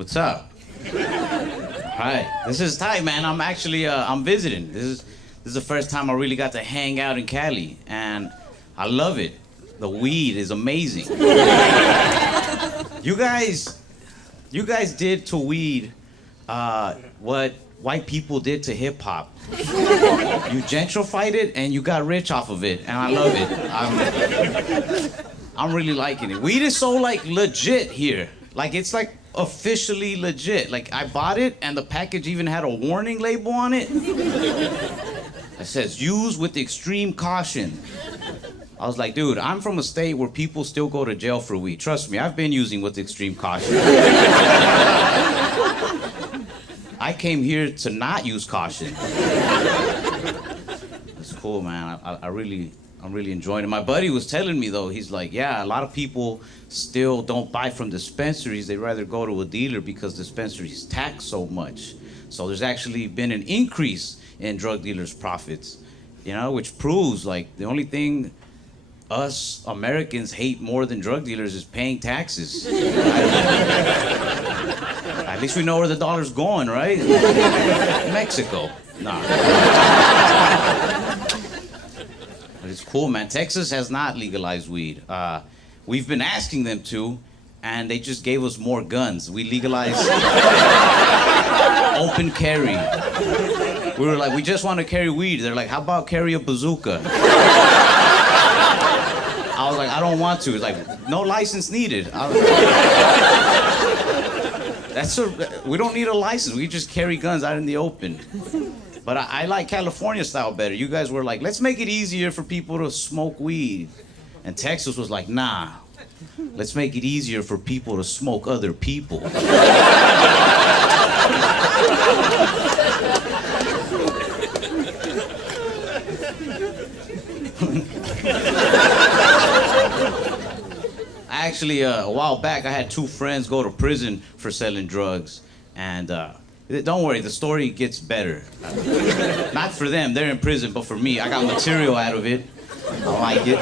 What's up? Hi. This is tight, man. I'm actually I'm visiting. This is the first time I really got to hang out in Cali, and I love it. The weed is amazing. You guys did to weed what white people did to hip hop. You gentrified it and you got rich off of it, and I love it. I'm really liking it. Weed is so like legit here. Like it's like officially legit. Like I bought it and the package even had a warning label on it. It says use with extreme caution. I was like, dude, I'm from a state where people still go to jail for weed. Trust me, I've been using with extreme caution. I came here to not use caution. It's cool, man. I'm really enjoying it. My buddy was telling me though, he's like, yeah, a lot of people still don't buy from dispensaries. They rather go to a dealer because dispensaries tax so much. So there's actually been an increase in drug dealers' profits, you know, which proves like the only thing us Americans hate more than drug dealers is paying taxes. At least we know where the dollar's going, right? Mexico. Nah. But it's cool, man. Texas has not legalized weed. We've been asking them to, and they just gave us more guns. We legalized open carry. We were like, we just want to carry weed. They're like, how about carry a bazooka? I was like, I don't want to. It's like, no license needed. We don't need a license. We just carry guns out in the open. But I like California style better. You guys were like, let's make it easier for people to smoke weed. And Texas was like, nah, let's make it easier for people to smoke other people. Actually, a while back, I had two friends go to prison for selling drugs. And don't worry, the story gets better. Not for them, they're in prison, but for me, I got material out of it. I like it.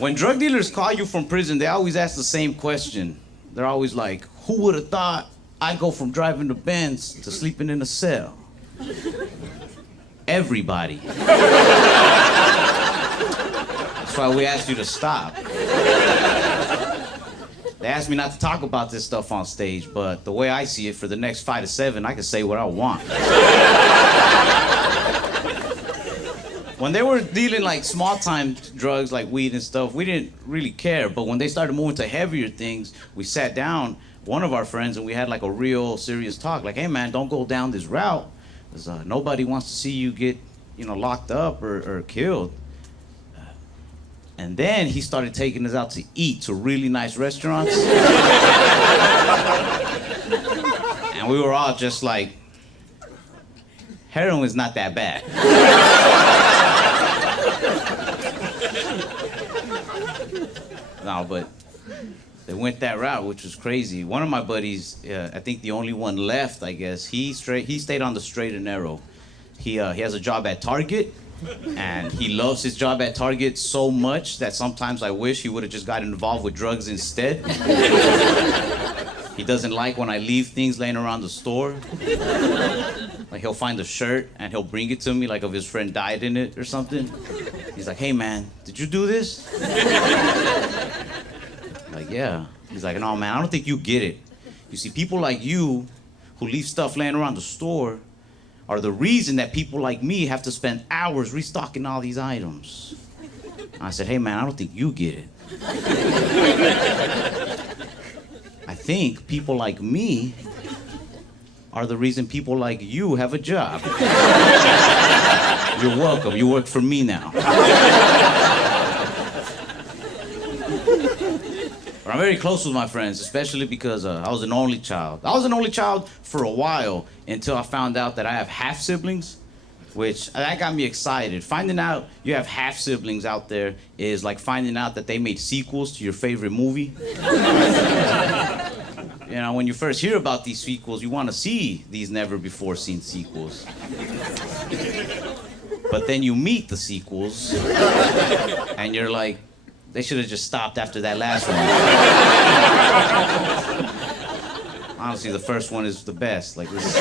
When drug dealers call you from prison, they always ask the same question. They're always like, who would have thought I'd go from driving the Benz to sleeping in a cell? Everybody. That's why we asked you to stop. They asked me not to talk about this stuff on stage, but the way I see it, for the next 5 to 7, I can say what I want. When they were dealing like small-time drugs like weed and stuff, we didn't really care. But when they started moving to heavier things, we sat down, one of our friends, and we had like a real serious talk. Like, hey man, don't go down this route, because nobody wants to see you get, locked up or killed. And then he started taking us out to eat to really nice restaurants. And we were all just like, heroin's not that bad. No, but they went that route, which was crazy. One of my buddies, I think the only one left, I guess, he stayed on the straight and narrow. He has a job at Target. And he loves his job at Target so much that sometimes I wish he would have just gotten involved with drugs instead. He doesn't like when I leave things laying around the store. Like he'll find a shirt and he'll bring it to me like if his friend died in it or something. He's like, hey man, did you do this? Like, yeah. He's like, no man, I don't think you get it. You see, people like you who leave stuff laying around the store are the reason that people like me have to spend hours restocking all these items. I said, hey man, I don't think you get it. I think people like me are the reason people like you have a job. You're welcome, you work for me now. But I'm very close with my friends, especially because I was an only child. I was an only child for a while until I found out that I have half siblings, which that got me excited. Finding out you have half siblings out there is like finding out that they made sequels to your favorite movie. When you first hear about these sequels, you want to see these never before seen sequels. But then you meet the sequels, and you're like, they should have just stopped after that last one. Honestly, the first one is the best. Like this.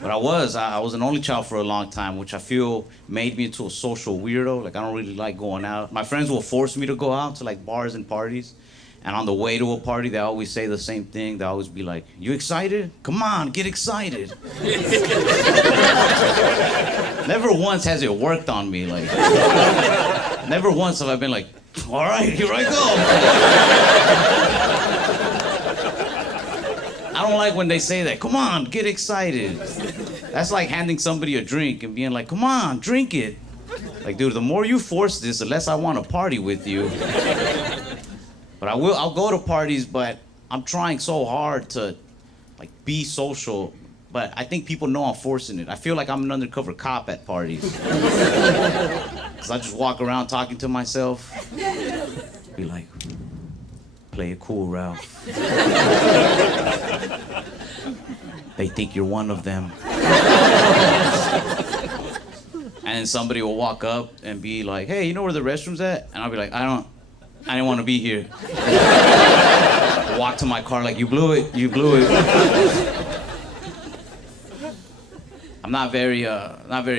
But I was an only child for a long time, which I feel made me into a social weirdo. Like I don't really like going out. My friends will force me to go out to like bars and parties. And on the way to a party, they always say the same thing. They always be like, "You excited? Come on, get excited." Never once has it worked on me. Like, never once have I been like, "All right, here I go." I don't like when they say that. "Come on, get excited." That's like handing somebody a drink and being like, "Come on, drink it." Like, dude, the more you force this, the less I want to party with you. But I'll go to parties, but I'm trying so hard to like be social, but I think people know I'm forcing it. I feel like I'm an undercover cop at parties. Cause I just walk around talking to myself, be like, "Play it cool, Ralph. They think you're one of them." And then somebody will walk up and be like, "Hey, you know where the restroom's at?" And I'll be like, I didn't want to be here. Walk to my car like, "You blew it. I'm not very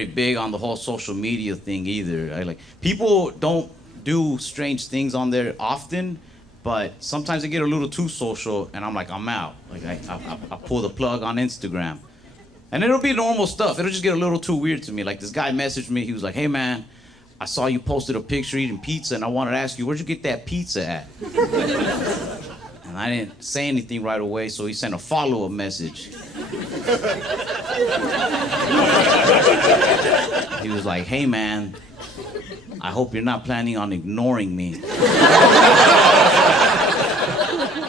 big on the whole social media thing either. People don't do strange things on there often, but sometimes they get a little too social, and I'm like, I'm out. Like I pull the plug on Instagram, and it'll be normal stuff. It'll just get a little too weird to me. Like this guy messaged me. He was like, "Hey man, I saw you posted a picture eating pizza, and I wanted to ask you, where'd you get that pizza at?" And I didn't say anything right away, so he sent a follow-up message. He was like, "Hey man, I hope you're not planning on ignoring me."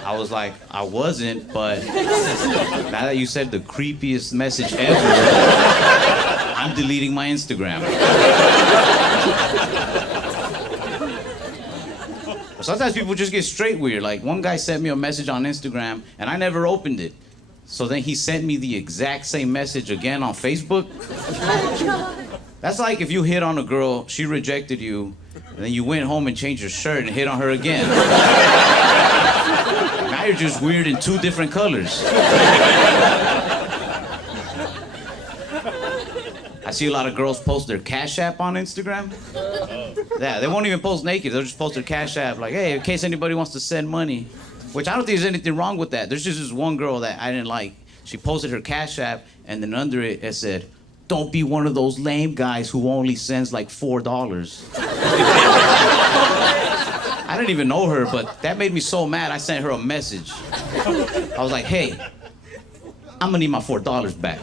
I was like, I wasn't, but now that you said the creepiest message ever, I'm deleting my Instagram. Sometimes people just get straight weird. Like one guy sent me a message on Instagram and I never opened it. So then he sent me the exact same message again on Facebook. That's like if you hit on a girl, she rejected you, and then you went home and changed your shirt and hit on her again. Now you're just weird in two different colors. I see a lot of girls post their Cash App on Instagram. Yeah, they won't even post naked. They'll just post their Cash App like, "Hey, in case anybody wants to send money." Which I don't think there's anything wrong with that. There's just this one girl that I didn't like. She posted her Cash App, and then under it, it said, "Don't be one of those lame guys who only sends like $4. I didn't even know her, but that made me so mad, I sent her a message. I was like, "Hey, I'm gonna need my $4 back."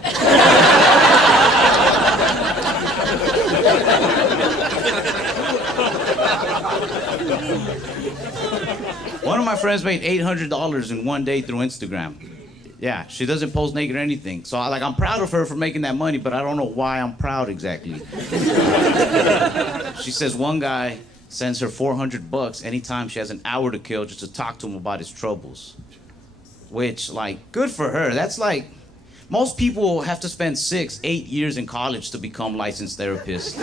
One of my friends made $800 in one day through Instagram. Yeah, she doesn't post naked or anything. So I'm proud of her for making that money, but I don't know why I'm proud exactly. She says one guy sends her $400 anytime she has an hour to kill just to talk to him about his troubles. Which, good for her. That's like, most people have to spend 6-8 years in college to become licensed therapists.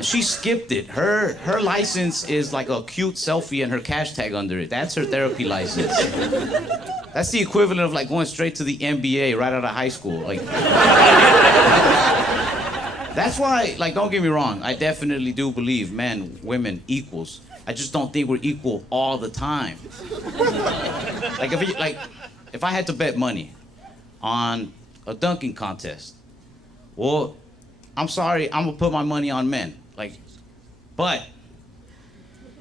She skipped it. Her license is like a cute selfie and her cash tag under it. That's her therapy license. That's the equivalent of going straight to the NBA right out of high school. That's why, don't get me wrong, I definitely do believe men, women equals. I just don't think we're equal all the time. If I had to bet money on a dunking contest, well, I'm sorry, I'm gonna put my money on men. But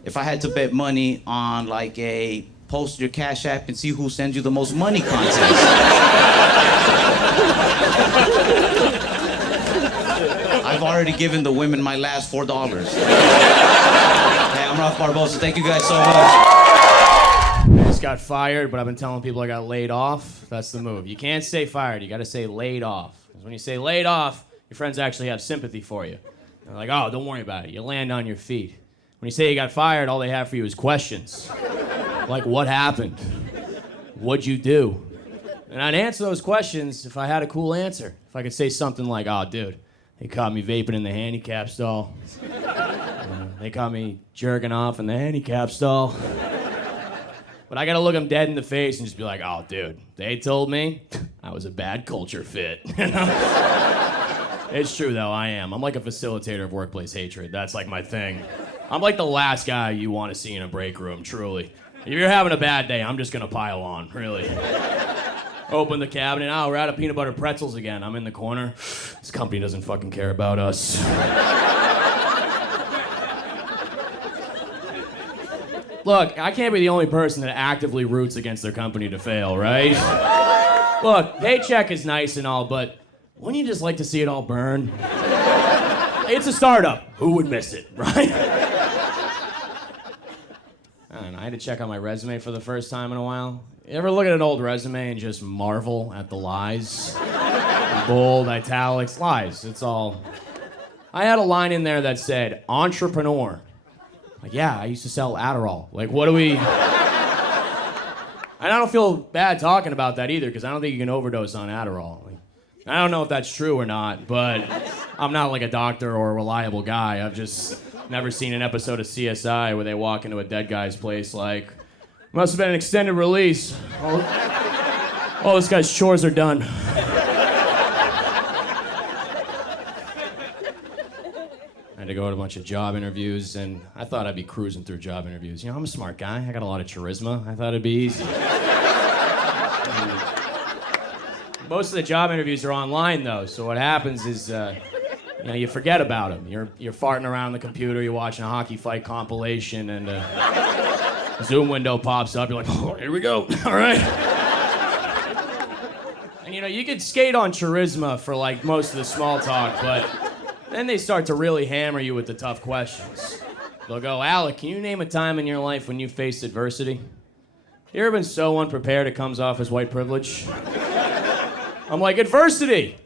if I had to bet money on a post your Cash App and see who sends you the most money contest, I've already given the women my last $4. Hey, I'm Ralph Barbosa. Thank you guys so much. I just got fired, but I've been telling people I got laid off. That's the move. You can't say fired. You got to say laid off. Because when you say laid off, your friends actually have sympathy for you. They're like, "Oh, don't worry about it. You land on your feet." When you say you got fired, all they have for you is questions. Like, what happened? What'd you do? And I'd answer those questions if I had a cool answer. If I could say something like, "Oh, dude, they caught me vaping in the handicap stall. They caught me jerking off in the handicap stall. But I gotta look them dead in the face and just be like, oh, dude, they told me I was a bad culture fit. You know? It's true, though, I am. I'm like a facilitator of workplace hatred. That's like my thing. I'm like the last guy you want to see in a break room, truly. If you're having a bad day, I'm just gonna pile on, really. Open the cabinet, oh, we're out of peanut butter pretzels again. I'm in the corner. This company doesn't fucking care about us. Look, I can't be the only person that actively roots against their company to fail, right? Look, paycheck is nice and all, but wouldn't you just like to see it all burn? It's a startup. Who would miss it, right? I don't know, I had to check out my resume for the first time in a while. You ever look at an old resume and just marvel at the lies? Bold, italics, lies. It's all. I had a line in there that said, entrepreneur. Like, yeah, I used to sell Adderall. Like, what do we... And I don't feel bad talking about that either, because I don't think you can overdose on Adderall. Like, I don't know if that's true or not, but I'm not like a doctor or a reliable guy. I've just never seen an episode of CSI where they walk into a dead guy's place like, must have been an extended release. Oh, this guy's chores are done. I had to go to a bunch of job interviews, and I thought I'd be cruising through job interviews. You know, I'm a smart guy. I got a lot of charisma. I thought it'd be easy. Most of the job interviews are online, though, so what happens is, you know, you forget about them. You're farting around the computer, you're watching a hockey fight compilation, and a Zoom window pops up. You're like, oh, here we go. All right. And, you know, you could skate on charisma for, like, most of the small talk, but then they start to really hammer you with the tough questions. They'll go, Alec, can you name a time in your life when you faced adversity? You ever been so unprepared it comes off as white privilege? I'm like, adversity!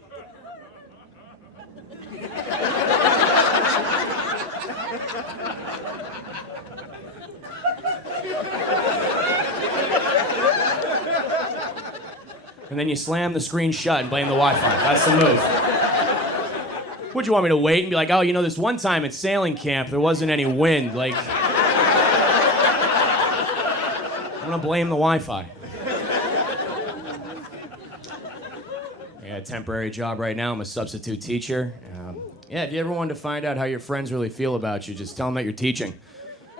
And then you slam the screen shut and blame the Wi-Fi. That's the move. Would you want me to wait and be like, oh, you know, this one time at sailing camp, there wasn't any wind. Like, I'm gonna blame the Wi-Fi. I got a temporary job right now. I'm a substitute teacher. Yeah, if you ever wanted to find out how your friends really feel about you, just tell them that you're teaching.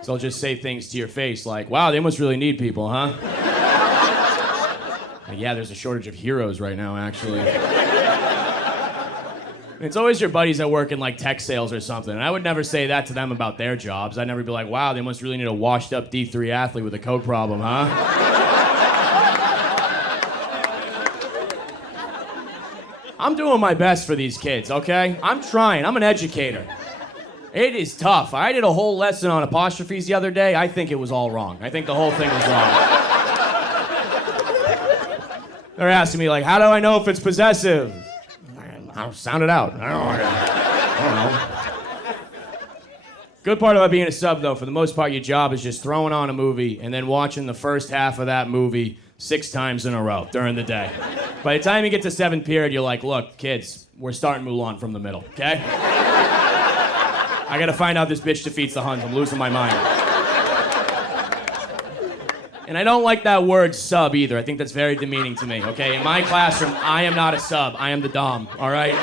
So they'll just say things to your face like, wow, they must really need people, huh? Like, yeah, there's a shortage of heroes right now, actually. It's always your buddies that work in like tech sales or something. And I would never say that to them about their jobs. I'd never be like, wow, they must really need a washed up D3 athlete with a coke problem, huh? I'm doing my best for these kids, okay? I'm trying. I'm an educator. It is tough. I did a whole lesson on apostrophes the other day. I think it was all wrong. I think the whole thing was wrong. They're asking me, like, how do I know if it's possessive? I'll sound it out. I don't know. Good part about being a sub, though, for the most part, your job is just throwing on a movie and then watching the first half of that movie 6 times in a row during the day. By the time you get to 7th period, you're like, look, kids, we're starting Mulan from the middle, okay? I gotta find out this bitch defeats the Huns. I'm losing my mind. And I don't like that word sub either. I think that's very demeaning to me, okay? In my classroom, I am not a sub. I am the dom, all right?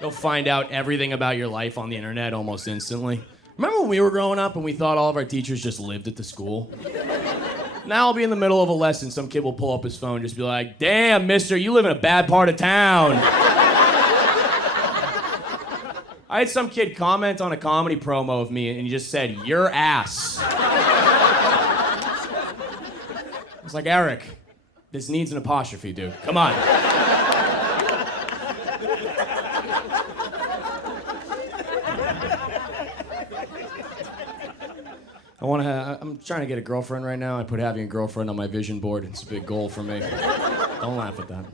You'll find out everything about your life on the internet almost instantly. Remember when we were growing up and we thought all of our teachers just lived at the school? Now I'll be in the middle of a lesson, some kid will pull up his phone and just be like, damn, mister, you live in a bad part of town. I had some kid comment on a comedy promo of me and he just said, your ass. I was like, Eric, this needs an apostrophe, dude. Come on. I'm trying to get a girlfriend right now. I put having a girlfriend on my vision board. It's a big goal for me. Don't laugh at that.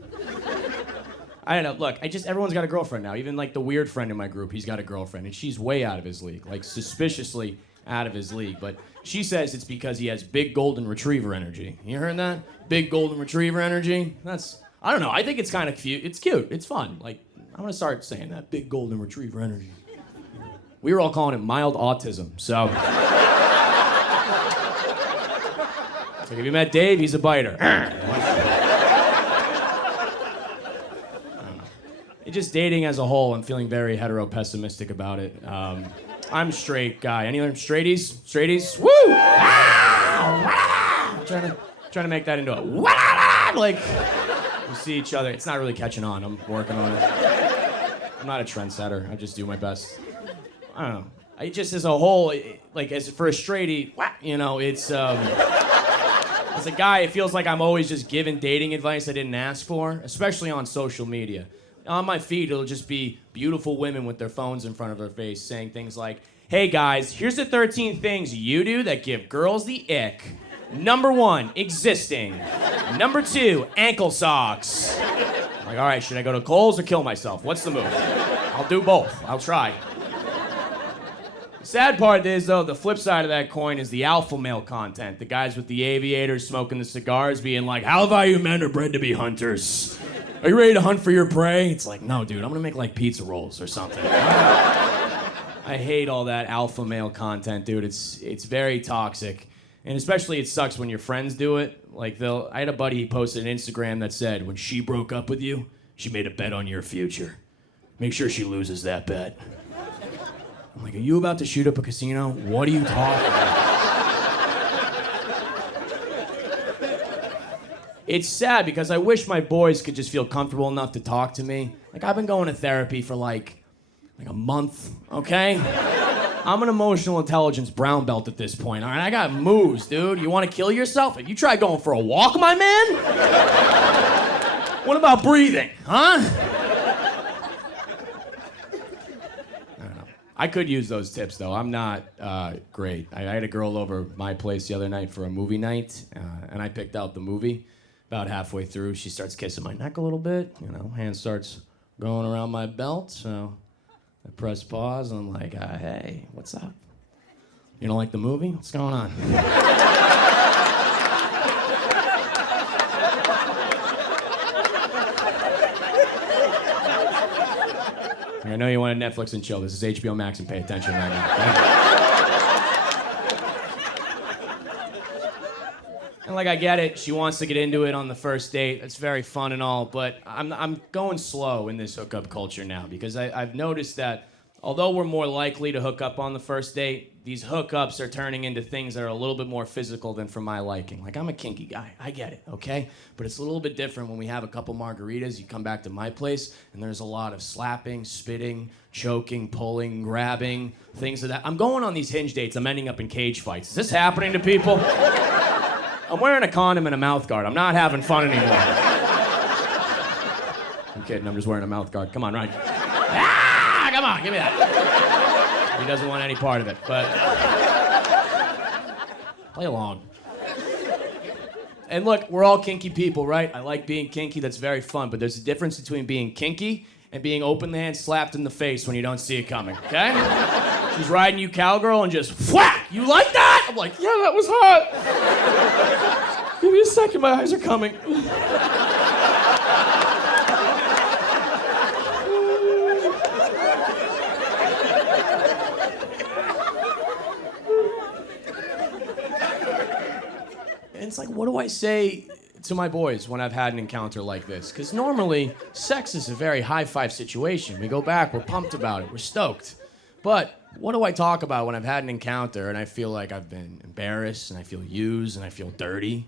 I don't know. Look, everyone's got a girlfriend now. Even like the weird friend in my group, he's got a girlfriend, and she's way out of his league, like suspiciously out of his league. But she says it's because he has big golden retriever energy. You heard that? Big golden retriever energy? I don't know. I think it's kind of cute. It's cute. It's fun. Like, I'm gonna start saying that. Big golden retriever energy. We were all calling it mild autism. So, it's like, have you met Dave? He's a biter. Just dating as a whole, I'm feeling very hetero-pessimistic about it. I'm a straight guy. Any other straighties? Straighties? Woo! Ah! Trying to make that into a like we see each other. It's not really catching on. I'm working on it. I'm not a trendsetter. I just do my best. I don't know. I just as a whole, like as for a straightie, you know, it's as a guy, it feels like I'm always just giving dating advice I didn't ask for, especially on social media. On my feed, it'll just be beautiful women with their phones in front of their face saying things like, hey guys, here's the 13 things you do that give girls the ick. Number 1, existing. Number 2, ankle socks. I'm like, all right, should I go to Kohl's or kill myself? What's the move? I'll do both. I'll try. The sad part is, though, the flip side of that coin is the alpha male content. The guys with the aviators smoking the cigars being like, how value men are bred to be hunters. Are you ready to hunt for your prey? It's like, no, dude, I'm gonna make like pizza rolls or something. I hate all that alpha male content, dude. It's very toxic. And especially it sucks when your friends do it. Like I had a buddy, he posted an Instagram that said, when she broke up with you, she made a bet on your future. Make sure she loses that bet. I'm like, are you about to shoot up a casino? What are you talking about? It's sad because I wish my boys could just feel comfortable enough to talk to me. Like, I've been going to therapy for like a month, okay? I'm an emotional intelligence brown belt at this point, all right? I got moves, dude. You want to kill yourself? You try going for a walk, my man? What about breathing, huh? I don't know. I could use those tips, though. I'm not great. I had a girl over my place the other night for a movie night, and I picked out the movie. About halfway through, she starts kissing my neck a little bit. You know, hand starts going around my belt. So I press pause, and I'm like, hey, what's up? You don't like the movie? What's going on? I know you want to Netflix and chill. This is HBO Max and pay attention right now. Okay? And like, I get it, she wants to get into it on the first date. It's very fun and all, but I'm going slow in this hookup culture now because I've noticed that although we're more likely to hook up on the first date, these hookups are turning into things that are a little bit more physical than for my liking. Like, I'm a kinky guy, I get it, okay? But it's a little bit different when we have a couple margaritas, you come back to my place, and there's a lot of slapping, spitting, choking, pulling, grabbing, things of that. I'm going on these Hinge dates, I'm ending up in cage fights. Is this happening to people? I'm wearing a condom and a mouth guard. I'm not having fun anymore. I'm kidding, I'm just wearing a mouth guard. Come on, Ryan. Ah, come on, give me that. He doesn't want any part of it, but play along. And look, we're all kinky people, right? I like being kinky, that's very fun, but there's a difference between being kinky and being openly hand slapped in the face when you don't see it coming, okay? She's riding you cowgirl and just whack! You like that? I'm like, yeah, that was hot. Give me a second, my eyes are coming. And it's like, what do I say to my boys when I've had an encounter like this? Because normally, sex is a very high-five situation. We go back, we're pumped about it, we're stoked. But what do I talk about when I've had an encounter and I feel like I've been embarrassed and I feel used and I feel dirty?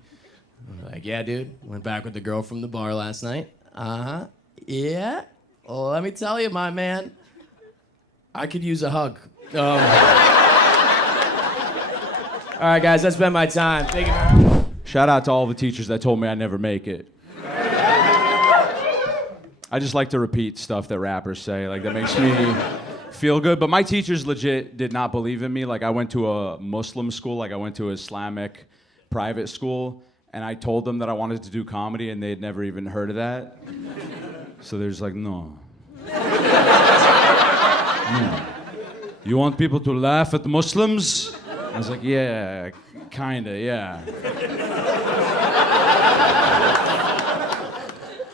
I'm like, yeah, dude, went back with the girl from the bar last night. Uh-huh. Yeah? Well, let me tell you, my man, I could use a hug. All right, guys, that's been my time. Thank you very much. Shout out to all the teachers that told me I'd never make it. I just like to repeat stuff that rappers say. Like, that makes me feel good. But my teachers legit did not believe in me. Like, I went to a Muslim school. Like, I went to an Islamic private school. And I told them that I wanted to do comedy, and they had never even heard of that. So they're just like, no. No. You want people to laugh at Muslims? I was like, yeah, kinda, yeah.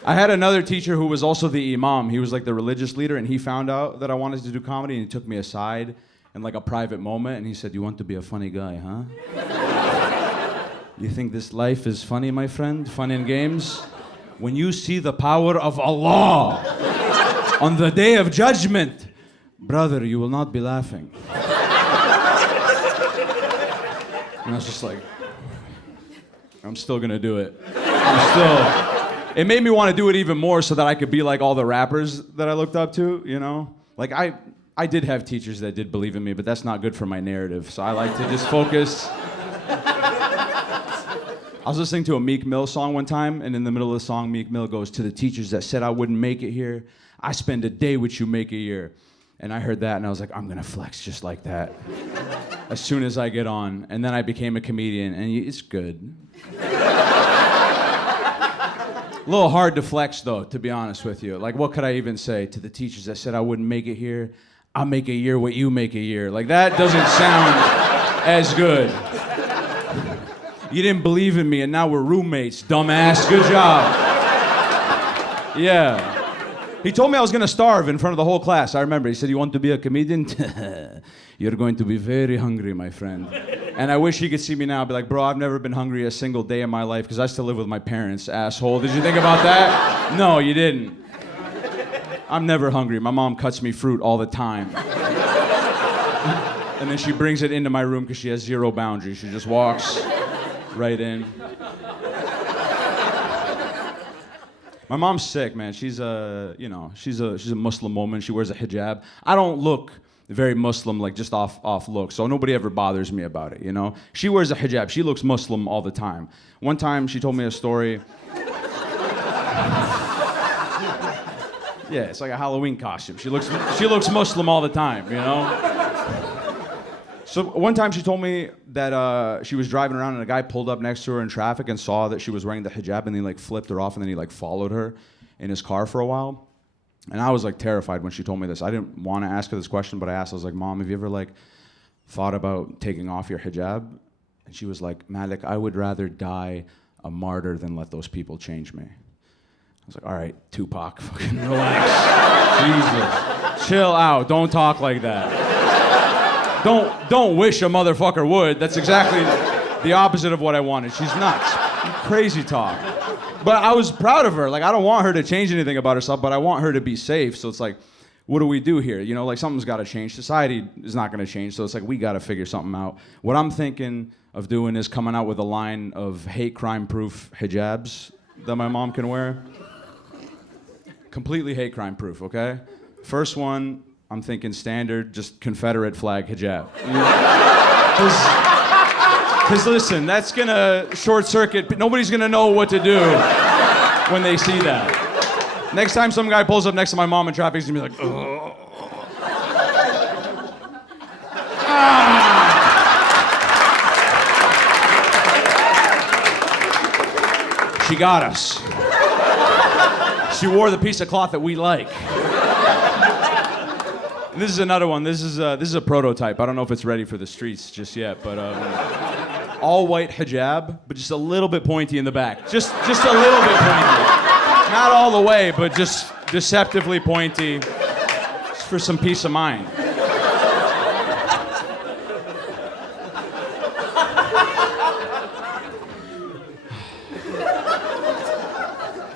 I had another teacher who was also the imam. He was like the religious leader, and he found out that I wanted to do comedy, and he took me aside in like a private moment, and he said, "You want to be a funny guy, huh? You think this life is funny, my friend? Fun and games? When you see the power of Allah on the day of judgment, brother, you will not be laughing." And I was just like, I'm still gonna do it. It made me want to do it even more so that I could be like all the rappers that I looked up to, you know? Like I did have teachers that did believe in me, but that's not good for my narrative. So I like to just focus. I was listening to a Meek Mill song one time, and in the middle of the song, Meek Mill goes, "To the teachers that said I wouldn't make it here, I spend a day with you, make a year." And I heard that, and I was like, I'm gonna flex just like that as soon as I get on. And then I became a comedian, and it's good. A little hard to flex, though, to be honest with you. Like, what could I even say to the teachers that said I wouldn't make it here? I'll make a year what you make a year. Like, that doesn't sound as good. You didn't believe in me, and now we're roommates, dumbass. Good job. Yeah. He told me I was gonna starve in front of the whole class. I remember. He said, "You want to be a comedian? You're going to be very hungry, my friend." And I wish he could see me now. I'd be like, "Bro, I've never been hungry a single day in my life because I still live with my parents, asshole. Did you think about that?" No, you didn't. I'm never hungry. My mom cuts me fruit all the time. And then she brings it into my room because she has zero boundaries. She just walks right in. My mom's sick, man. She's she's a Muslim woman. She wears a hijab. I don't look very Muslim, like just off look, so nobody ever bothers me about it, you know? She wears a hijab. She looks Muslim all the time. One time she told me a story. Yeah, it's like a Halloween costume. She looks Muslim all the time, you know? So one time she told me that she was driving around and a guy pulled up next to her in traffic and saw that she was wearing the hijab, and he like flipped her off, and then he like followed her in his car for a while. And I was like terrified when she told me this. I didn't want to ask her this question, but I asked. I was like, "Mom, have you ever like thought about taking off your hijab?" And she was like, "Malik, I would rather die a martyr than let those people change me." I was like, "All right, Tupac, fucking relax. Jesus, chill out. Don't talk like that. Don't wish a motherfucker would. That's exactly the opposite of what I wanted. She's nuts. Crazy talk." But I was proud of her. Like, I don't want her to change anything about herself, but I want her to be safe. So it's like, what do we do here? You know, like something's got to change. Society is not going to change. So it's like, we got to figure something out. What I'm thinking of doing is coming out with a line of hate crime-proof hijabs that my mom can wear. Completely hate crime-proof, okay? First one, I'm thinking standard, just Confederate flag hijab. Because listen, that's gonna short circuit. Nobody's gonna know what to do when they see that. Next time some guy pulls up next to my mom in traffic, he's gonna be like, "Oh." She got us. She wore the piece of cloth that we like. And this is another one. This is a prototype. I don't know if it's ready for the streets just yet, but all white hijab, but just a little bit pointy in the back. Just a little bit pointy. Not all the way, but just deceptively pointy, just for some peace of mind.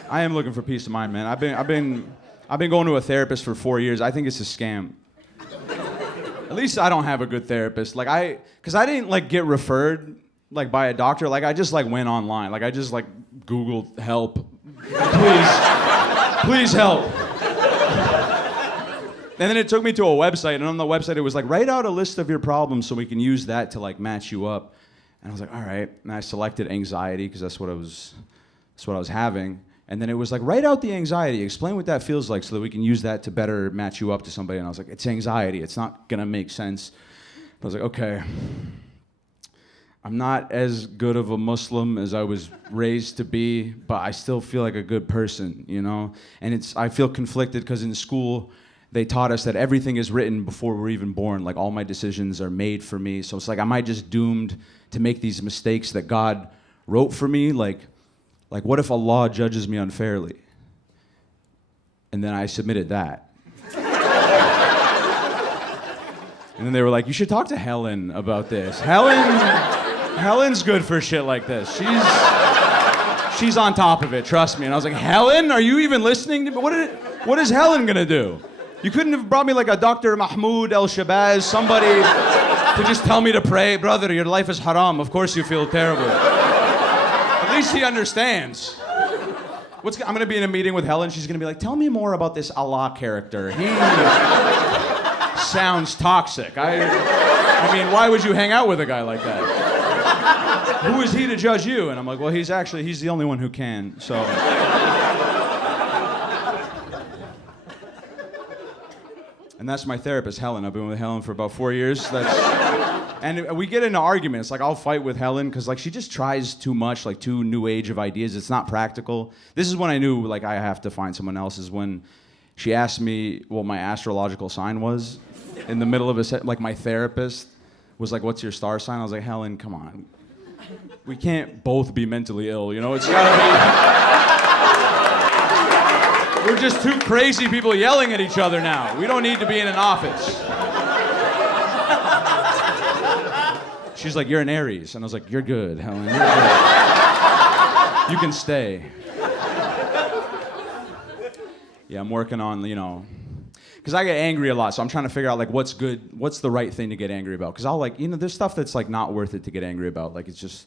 I am looking for peace of mind, man. I've been going to a therapist for 4 years. I think it's a scam. At least I don't have a good therapist. Because I didn't like get referred like by a doctor. Like I just like went online. Like I just like Googled help. Please help. And then it took me to a website, and on the website it was like, write out a list of your problems so we can use that to like match you up. And I was like, all right. And I selected anxiety because that's what I was having. And then it was like, write out the anxiety, explain what that feels like so that we can use that to better match you up to somebody. And I was like, it's anxiety, it's not gonna make sense. I was like, okay, I'm not as good of a Muslim as I was raised to be, but I still feel like a good person, you know? And I feel conflicted because in school, they taught us that everything is written before we're even born. Like all my decisions are made for me. So it's like, am I just doomed to make these mistakes that God wrote for me? Like what if Allah judges me unfairly? And then I submitted that. And then they were like, you should talk to Helen about this. Helen's good for shit like this. She's on top of it, trust me. And I was like, Helen, are you even listening to me? What is Helen gonna do? You couldn't have brought me like a Dr. Mahmoud El-Shabazz, somebody to just tell me to pray. Brother, your life is haram. Of course you feel terrible. At least he understands. I'm gonna be in a meeting with Helen. She's gonna be like, tell me more about this Allah character. He sounds toxic. I mean, why would you hang out with a guy like that? Who is he to judge you? And I'm like, well, he's the only one who can, so. And that's my therapist, Helen. I've been with Helen for about 4 years. And we get into arguments. Like, I'll fight with Helen because, like, she just tries too much, like, too new age of ideas. It's not practical. This is when I knew, like, I have to find someone else, is when she asked me what my astrological sign was in the middle of a set. Like, my therapist was like, what's your star sign? I was like, Helen, come on. We can't both be mentally ill, you know? It's gotta be... We're just two crazy people yelling at each other now. We don't need to be in an office. She's like, you're an Aries. And I was like, you're good, Helen. You're good. You can stay. Yeah, I'm working on, you know, because I get angry a lot, so I'm trying to figure out, like, what's good, what's the right thing to get angry about. Because I'll, like, you know, there's stuff that's, like, not worth it to get angry about. Like, it's just...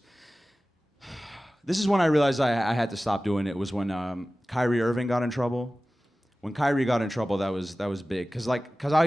This is when I realized I had to stop doing it. It was when Kyrie Irving got in trouble. When Kyrie got in trouble, that was big. Because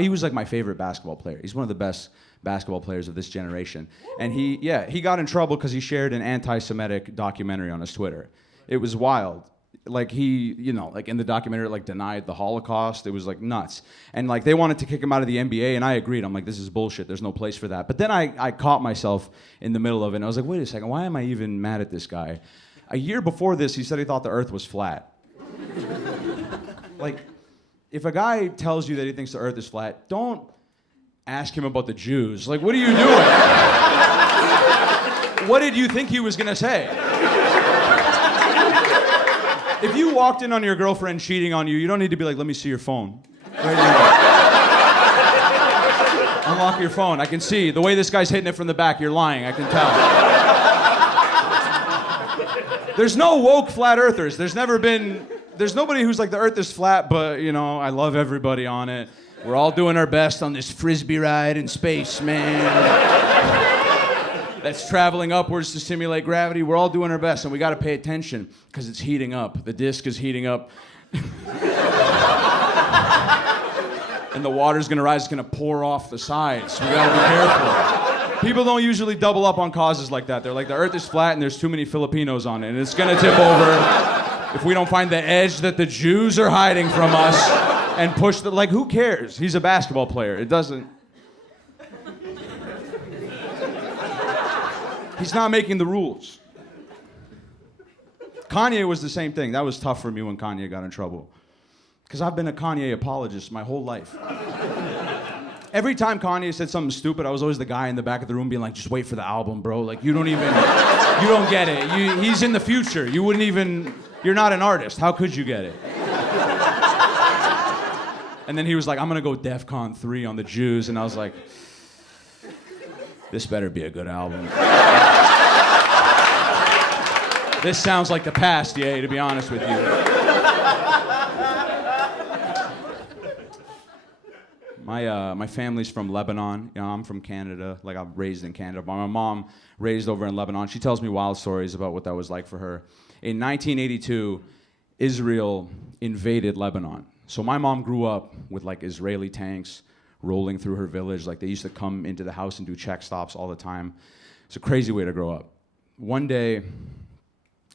he was like my favorite basketball player. He's one of the best basketball players of this generation. And he got in trouble because he shared an anti-Semitic documentary on his Twitter. It was wild. Like, he, you know, like, in the documentary, like, denied the Holocaust. It was, like, nuts. And, like, they wanted to kick him out of the NBA, and I agreed. I'm like, this is bullshit. There's no place for that. But then I caught myself in the middle of it, and I was like, wait a second. Why am I even mad at this guy? A year before this, he said he thought the earth was flat. Like, if a guy tells you that he thinks the earth is flat, don't ask him about the Jews. Like, what are you doing? What did you think he was going to say? If you walked in on your girlfriend cheating on you, you don't need to be like, let me see your phone. Unlock your phone. I can see. The way this guy's hitting it from the back, you're lying. I can tell. There's no woke flat earthers. There's nobody who's like, the earth is flat, but, you know, I love everybody on it. We're all doing our best on this frisbee ride in space, man. That's traveling upwards to simulate gravity. We're all doing our best, and we got to pay attention because it's heating up. The disk is heating up. And the water's going to rise. It's going to pour off the sides. We got to be careful. People don't usually double up on causes like that. They're like, the earth is flat and there's too many Filipinos on it, and it's going to tip over if we don't find the edge that the Jews are hiding from us and push the... Like, who cares? He's a basketball player. It doesn't... He's not making the rules. Kanye was the same thing. That was tough for me when Kanye got in trouble. Because I've been a Kanye apologist my whole life. Every time Kanye said something stupid, I was always the guy in the back of the room being like, just wait for the album, bro. Like, you don't get it. He's in the future. You're not an artist. How could you get it? And then he was like, I'm gonna go DEFCON 3 on the Jews. And I was like, this better be a good album. This sounds like the past, yeah, to be honest with you. My family's from Lebanon. You know, I'm from Canada. Like, I'm raised in Canada. But my mom raised over in Lebanon. She tells me wild stories about what that was like for her. In 1982, Israel invaded Lebanon. So my mom grew up with, like, Israeli tanks rolling through her village. Like, they used to come into the house and do check stops all the time. It's a crazy way to grow up. One day,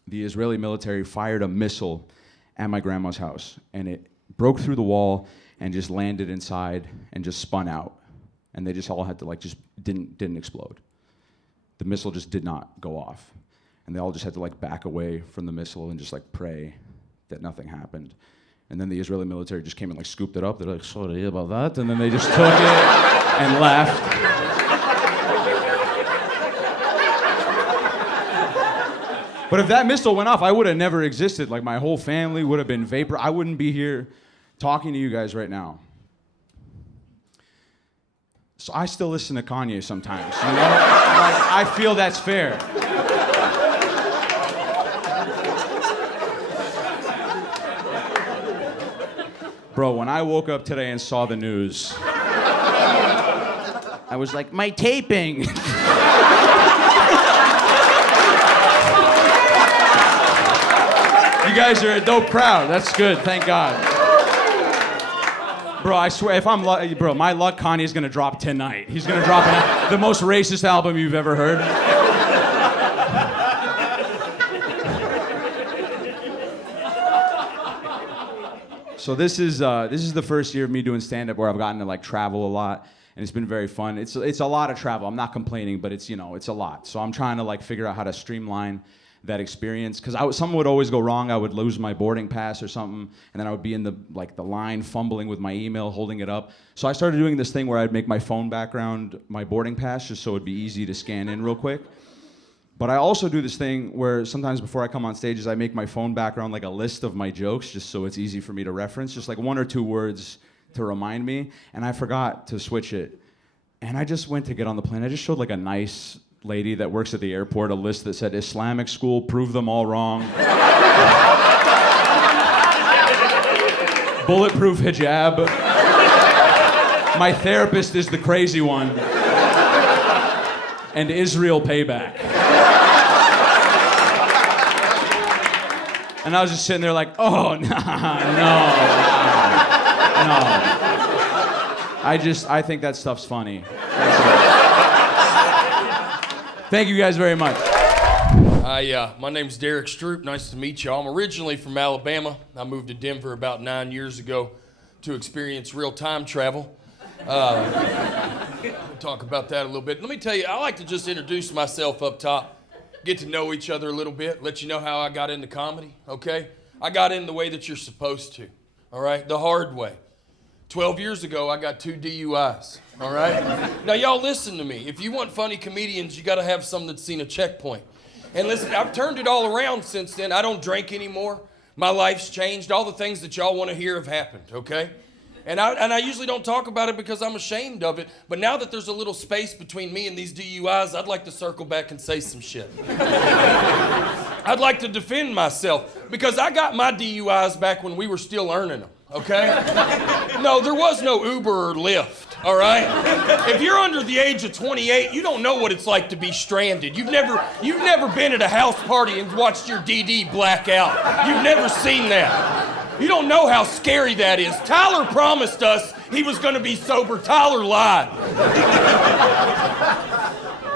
the Israeli military fired a missile at my grandma's house, and it broke through the wall and just landed inside and just spun out. And they just all had to, like, just didn't explode. The missile just did not go off. And they all just had to, like, back away from the missile and just, like, pray that nothing happened. And then the Israeli military just came and, like, scooped it up. They're like, sorry about that. And then they just took it and left. But if that missile went off, I would have never existed. Like, my whole family would have been vapor. I wouldn't be here talking to you guys right now. So I still listen to Kanye sometimes, you know? Like, I feel that's fair. Bro, when I woke up today and saw the news, I was like, my taping. You guys are a dope crowd. That's good, thank God. Bro, I swear, if I'm lucky, bro, my luck, Kanye's gonna drop tonight. He's gonna drop the most racist album you've ever heard. So this is the first year of me doing stand-up where I've gotten to like travel a lot, and it's been very fun. It's a lot of travel. I'm not complaining, but it's it's a lot. So I'm trying to like figure out how to streamline that experience, because something would always go wrong. I would lose my boarding pass or something, and then I would be in the line fumbling with my email, holding it up. So I started doing this thing where I'd make my phone background my boarding pass, just so it'd be easy to scan in real quick. But I also do this thing where sometimes before I come on stages, I make my phone background like a list of my jokes, just so it's easy for me to reference, just like 1 or 2 words to remind me. And I forgot to switch it. And I just went to get on the plane. I just showed like a nice lady that works at the airport a list that said Islamic school, prove them all wrong. Bulletproof hijab. My therapist is the crazy one. And Israel payback. And I was just sitting there like, oh, no. I think that stuff's funny. Thank you guys very much. My name's Derek Stroop. Nice to meet you. I'm originally from Alabama. I moved to Denver about 9 years ago to experience real time travel. We'll talk about that a little bit. Let me tell you, I like to just introduce myself up top, get to know each other a little bit, let you know how I got into comedy, okay? I got in the way that you're supposed to, all right? The hard way. 12 years ago, I got 2 DUIs, all right? Now, y'all listen to me. If you want funny comedians, you got to have some that's seen a checkpoint. And listen, I've turned it all around since then. I don't drink anymore. My life's changed. All the things that y'all want to hear have happened, okay? And I usually don't talk about it because I'm ashamed of it. But now that there's a little space between me and these DUIs, I'd like to circle back and say some shit. I'd like to defend myself because I got my DUIs back when we were still earning them, okay? No, there was no Uber or Lyft, all right? If you're under the age of 28, you don't know what it's like to be stranded. You've never been at a house party and watched your DD black out. You've never seen that. You don't know how scary that is. Tyler promised us he was going to be sober. Tyler lied.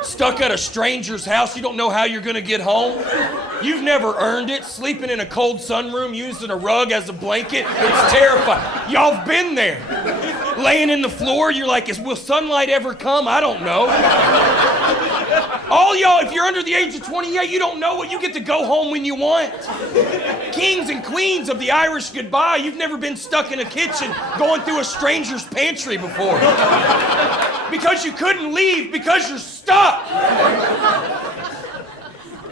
Stuck at a stranger's house, you don't know how you're going to get home. You've never earned it. Sleeping in a cold sunroom, using a rug as a blanket, it's terrifying. Y'all have been there. Laying in the floor, you're like, will sunlight ever come? I don't know. All y'all, if you're under the age of 28, you don't know what you get to go home when you want. Kings and queens of the Irish goodbye, you've never been stuck in a kitchen going through a stranger's pantry before. Because you couldn't leave because you're stuck.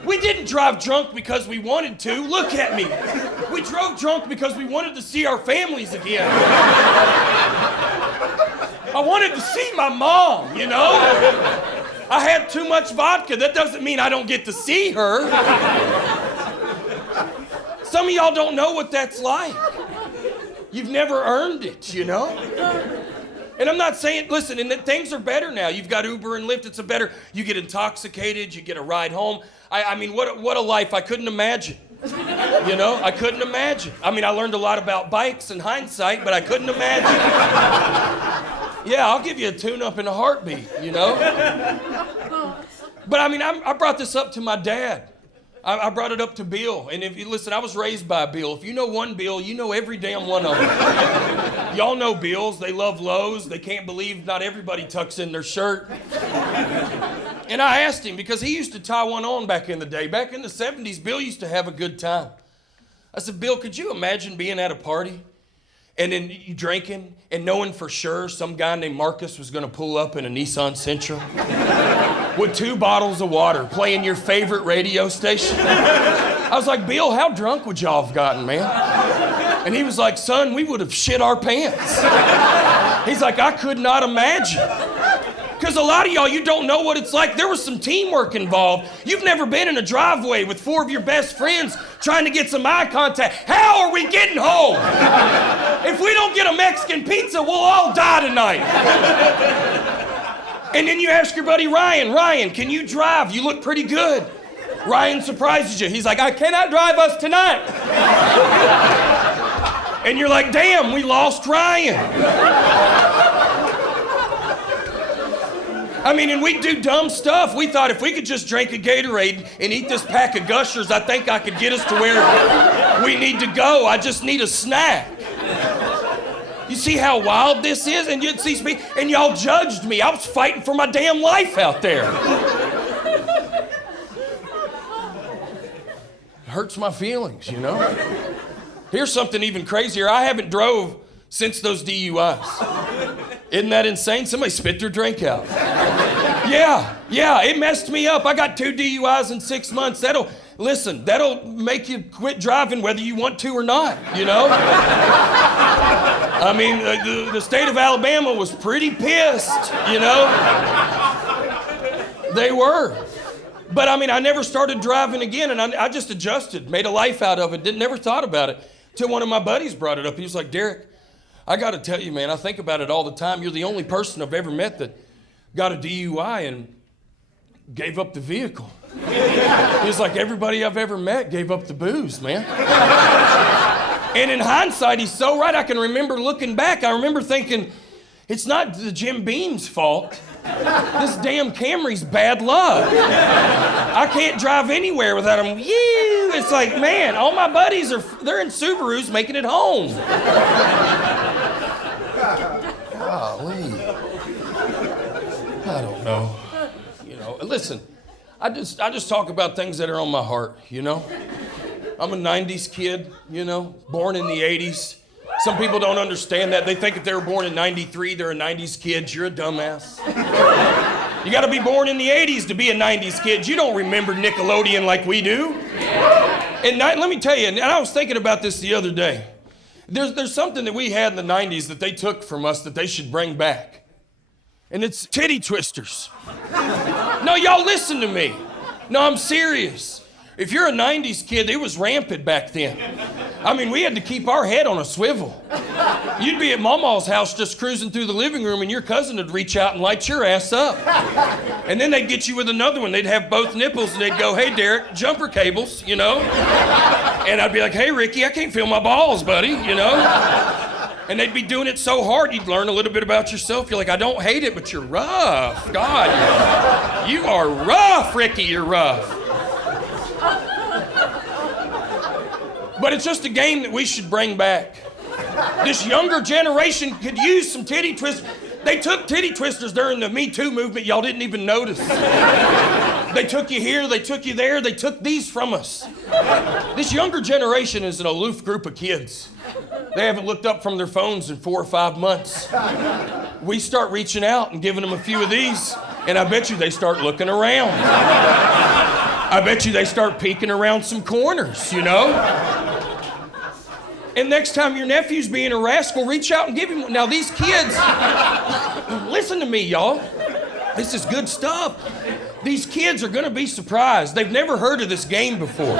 We didn't drive drunk because we wanted to. Look at me. We drove drunk because we wanted to see our families again. I wanted to see my mom, you know? I had too much vodka. That doesn't mean I don't get to see her. Some of y'all don't know what that's like. You've never earned it, you know? And I'm not saying, listen, and things are better now. You've got Uber and Lyft, it's a better, you get intoxicated, you get a ride home. I mean, what a life I couldn't imagine. You know, I couldn't imagine. I mean, I learned a lot about bikes in hindsight, but I couldn't imagine. Yeah, I'll give you a tune-up in a heartbeat, you know? But I mean, I brought this up to my dad. I brought it up to Bill. And if you listen, I was raised by Bill. If you know one Bill, you know every damn one of them. Y'all know Bills. They love Lowe's. They can't believe not everybody tucks in their shirt. And I asked him, because he used to tie one on back in the day. Back in the 70s, Bill used to have a good time. I said, Bill, could you imagine being at a party and then you drinking and knowing for sure some guy named Marcus was going to pull up in a Nissan Sentra with 2 bottles of water playing your favorite radio station? I was like, Bill, how drunk would y'all have gotten, man? And he was like, son, we would have shit our pants. He's like, I could not imagine. Because a lot of y'all, you don't know what it's like. There was some teamwork involved. You've never been in a driveway with 4 of your best friends trying to get some eye contact. How are we getting home? If we don't get a Mexican pizza, we'll all die tonight. And then you ask your buddy Ryan, can you drive? You look pretty good. Ryan surprises you. He's like, I cannot drive us tonight. And you're like, damn, we lost Ryan. I mean, and we do dumb stuff. We thought if we could just drink a Gatorade and eat this pack of Gushers, I think I could get us to where we need to go. I just need a snack. You see how wild this is? And you'd see me, and y'all judged me. I was fighting for my damn life out there. It hurts my feelings, you know? Here's something even crazier. I haven't drove since those DUIs. Isn't that insane? Somebody spit their drink out. Yeah, it messed me up. I got 2 DUIs in 6 months. That'll make you quit driving whether you want to or not, you know? I mean, the state of Alabama was pretty pissed, you know? They were. But I mean, I never started driving again, and I just adjusted, made a life out of it, never thought about it, till one of my buddies brought it up. He was like, Derek, I got to tell you, man, I think about it all the time. You're the only person I've ever met that got a DUI and gave up the vehicle. He was like, everybody I've ever met gave up the booze, man. And in hindsight, he's so right. I can remember looking back. I remember thinking, it's not the Jim Beam's fault. This damn Camry's bad luck. I can't drive anywhere without him. It's like, man, all my buddies they're in Subarus making it home. Golly. I don't know. You know, listen, I just talk about things that are on my heart, you know? I'm a 90s kid, you know, born in the 80s. Some people don't understand that. They think if they were born in 93, they're a 90s kid. You're a dumbass. You got to be born in the 80s to be a 90s kid. You don't remember Nickelodeon like we do. And let me tell you, and I was thinking about this the other day. There's something that we had in the 90s that they took from us that they should bring back. And it's titty twisters. No, y'all listen to me. No, I'm serious. If you're a 90s kid, it was rampant back then. I mean, we had to keep our head on a swivel. You'd be at Mama's house just cruising through the living room and your cousin would reach out and light your ass up. And then they'd get you with another one. They'd have both nipples and they'd go, hey, Derek, jumper cables, you know? And I'd be like, hey, Ricky, I can't feel my balls, buddy, you know? And they'd be doing it so hard, you'd learn a little bit about yourself. You're like, I don't hate it, but you're rough. God, you are rough, Ricky, you're rough. But it's just a game that we should bring back. This younger generation could use some titty twisters. They took titty twisters during the Me Too movement. Y'all didn't even notice. They took you here, they took you there, they took these from us. This younger generation is an aloof group of kids. They haven't looked up from their phones in 4 or 5 months. We start reaching out and giving them a few of these, and I bet you they start looking around. I bet you they start peeking around some corners, you know? And next time your nephew's being a rascal, reach out and give him one. Now these kids, listen to me, y'all. This is good stuff. These kids are gonna be surprised. They've never heard of this game before.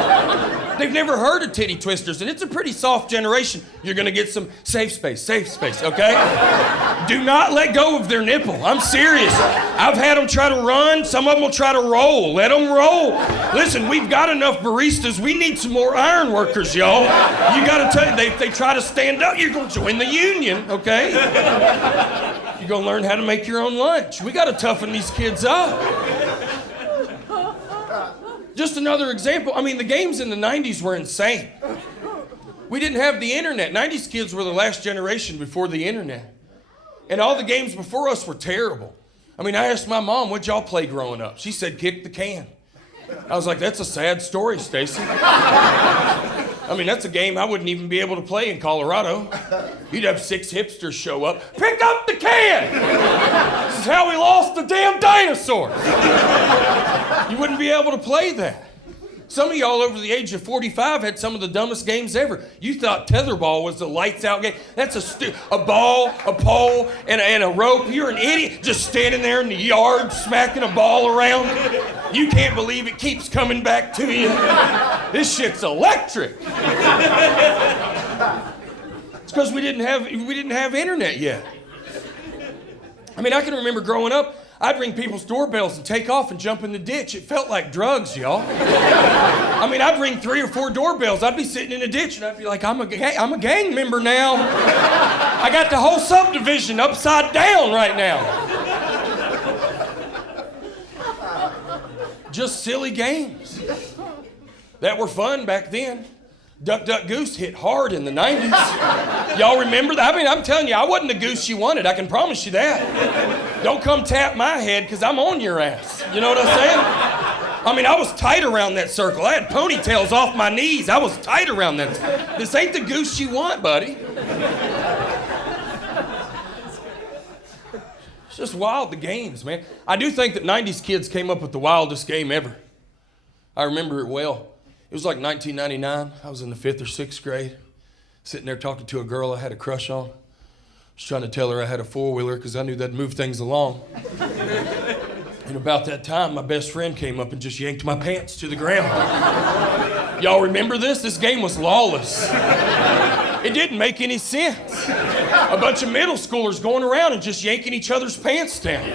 They've never heard of titty twisters, and it's a pretty soft generation. You're gonna get some safe space, okay? Do not let go of their nipple. I'm serious. I've had them try to run. Some of them will try to roll. Let them roll. Listen, we've got enough baristas. We need some more iron workers, y'all. You gotta tell you, they try to stand up, you're gonna join the union, okay? You're gonna learn how to make your own lunch. We gotta toughen these kids up. Just another example. I mean, the games in the 90s were insane. We didn't have the internet. 90s kids were the last generation before the internet. And all the games before us were terrible. I mean, I asked my mom, what'd y'all play growing up? She said, kick the can. I was like, that's a sad story, Stacy. I mean, that's a game I wouldn't even be able to play in Colorado. You'd have 6 hipsters show up. Pick up the can! This is how we lost the damn dinosaurs. You wouldn't be able to play that. Some of y'all over the age of 45 had some of the dumbest games ever. You thought tetherball was the lights out game. That's a ball, a pole, and a rope. You're an idiot just standing there in the yard smacking a ball around. You can't believe it keeps coming back to you. This shit's electric. It's because we didn't have internet yet. I mean, I can remember growing up, I'd ring people's doorbells and take off and jump in the ditch. It felt like drugs, y'all. I mean, I'd ring 3 or 4 doorbells. I'd be sitting in a ditch and I'd be like, I'm a gang member now. I got the whole subdivision upside down right now. Just silly games that were fun back then. Duck, Duck, Goose hit hard in the 90s. Y'all remember that? I mean, I'm telling you, I wasn't the goose you wanted. I can promise you that. Don't come tap my head, because I'm on your ass. You know what I'm saying? I mean, I was tight around that circle. I had ponytails off my knees. I was tight around that. This ain't the goose you want, buddy. It's just wild, the games, man. I do think that 90s kids came up with the wildest game ever. I remember it well. It was like 1999. I was in the 5th or 6th grade, sitting there talking to a girl I had a crush on. I was trying to tell her I had a 4-wheeler because I knew that'd move things along. And about that time, my best friend came up and just yanked my pants to the ground. Y'all remember this? This game was lawless. It didn't make any sense. A bunch of middle schoolers going around and just yanking each other's pants down.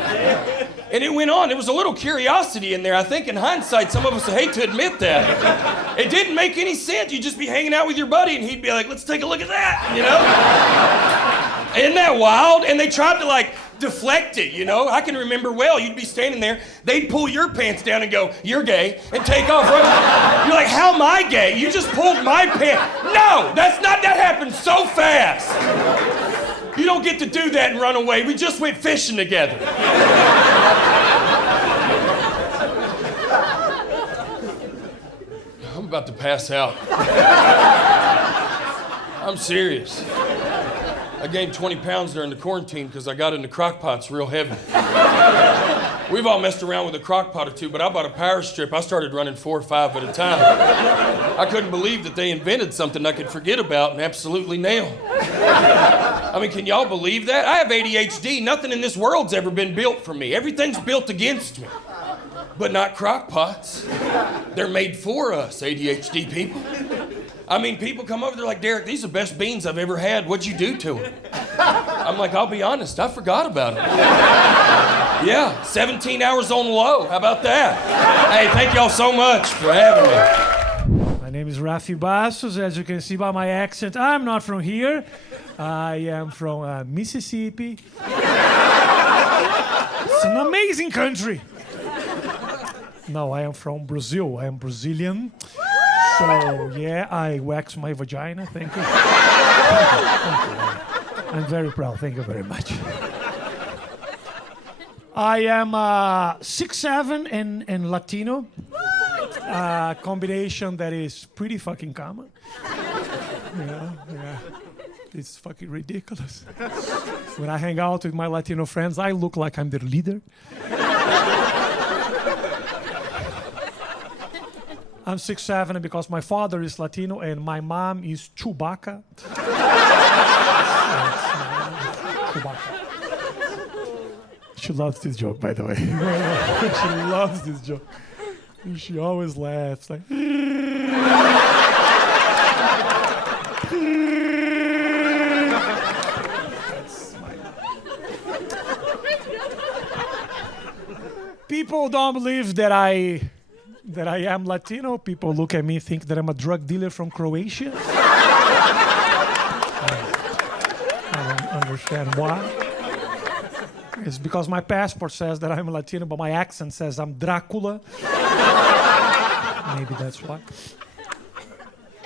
And it went on. There was a little curiosity in there. I think in hindsight, some of us hate to admit that. It didn't make any sense. You'd just be hanging out with your buddy and he'd be like, let's take a look at that, you know? Isn't that wild? And they tried to like deflect it, you know? I can remember well, you'd be standing there, they'd pull your pants down and go, you're gay, and take off running. You're like, how am I gay? You just pulled my pants. No, that happened so fast. You don't get to do that and run away. We just went fishing together. I'm about to pass out. I'm serious. I gained 20 pounds during the quarantine because I got into crock pots real heavy. We've all messed around with a crock pot or two, but I bought a power strip. I started running 4 or 5 at a time. I couldn't believe that they invented something I could forget about and absolutely nail. I mean, can y'all believe that? I have ADHD. Nothing in this world's ever been built for me. Everything's built against me. But not crock pots. They're made for us, ADHD people. I mean, people come over, they're like, Derek, these are the best beans I've ever had. What'd you do to them? I'm like, I'll be honest, I forgot about them. Yeah, 17 hours on low. How about that? Hey, thank y'all so much for having me. My name is Rafi Bastos. As you can see by my accent, I'm not from here. I am from Mississippi. It's an amazing country. No, I am from Brazil. I am Brazilian. So, yeah, I wax my vagina. Thank you. Thank you. I'm very proud. Thank you very much. I am 6'7" and Latino. Combination that is pretty fucking common. Yeah. It's fucking ridiculous. When I hang out with my Latino friends, I look like I'm their leader. I'm 6'7" because my father is Latino and my mom is Chewbacca. Chewbacca. She loves this joke, by the way. She loves this joke. She always laughs like. People don't believe that I am Latino. People look at me, think that I'm a drug dealer from Croatia. I don't understand why. It's because my passport says that I'm Latino, but my accent says I'm Dracula. Maybe that's why.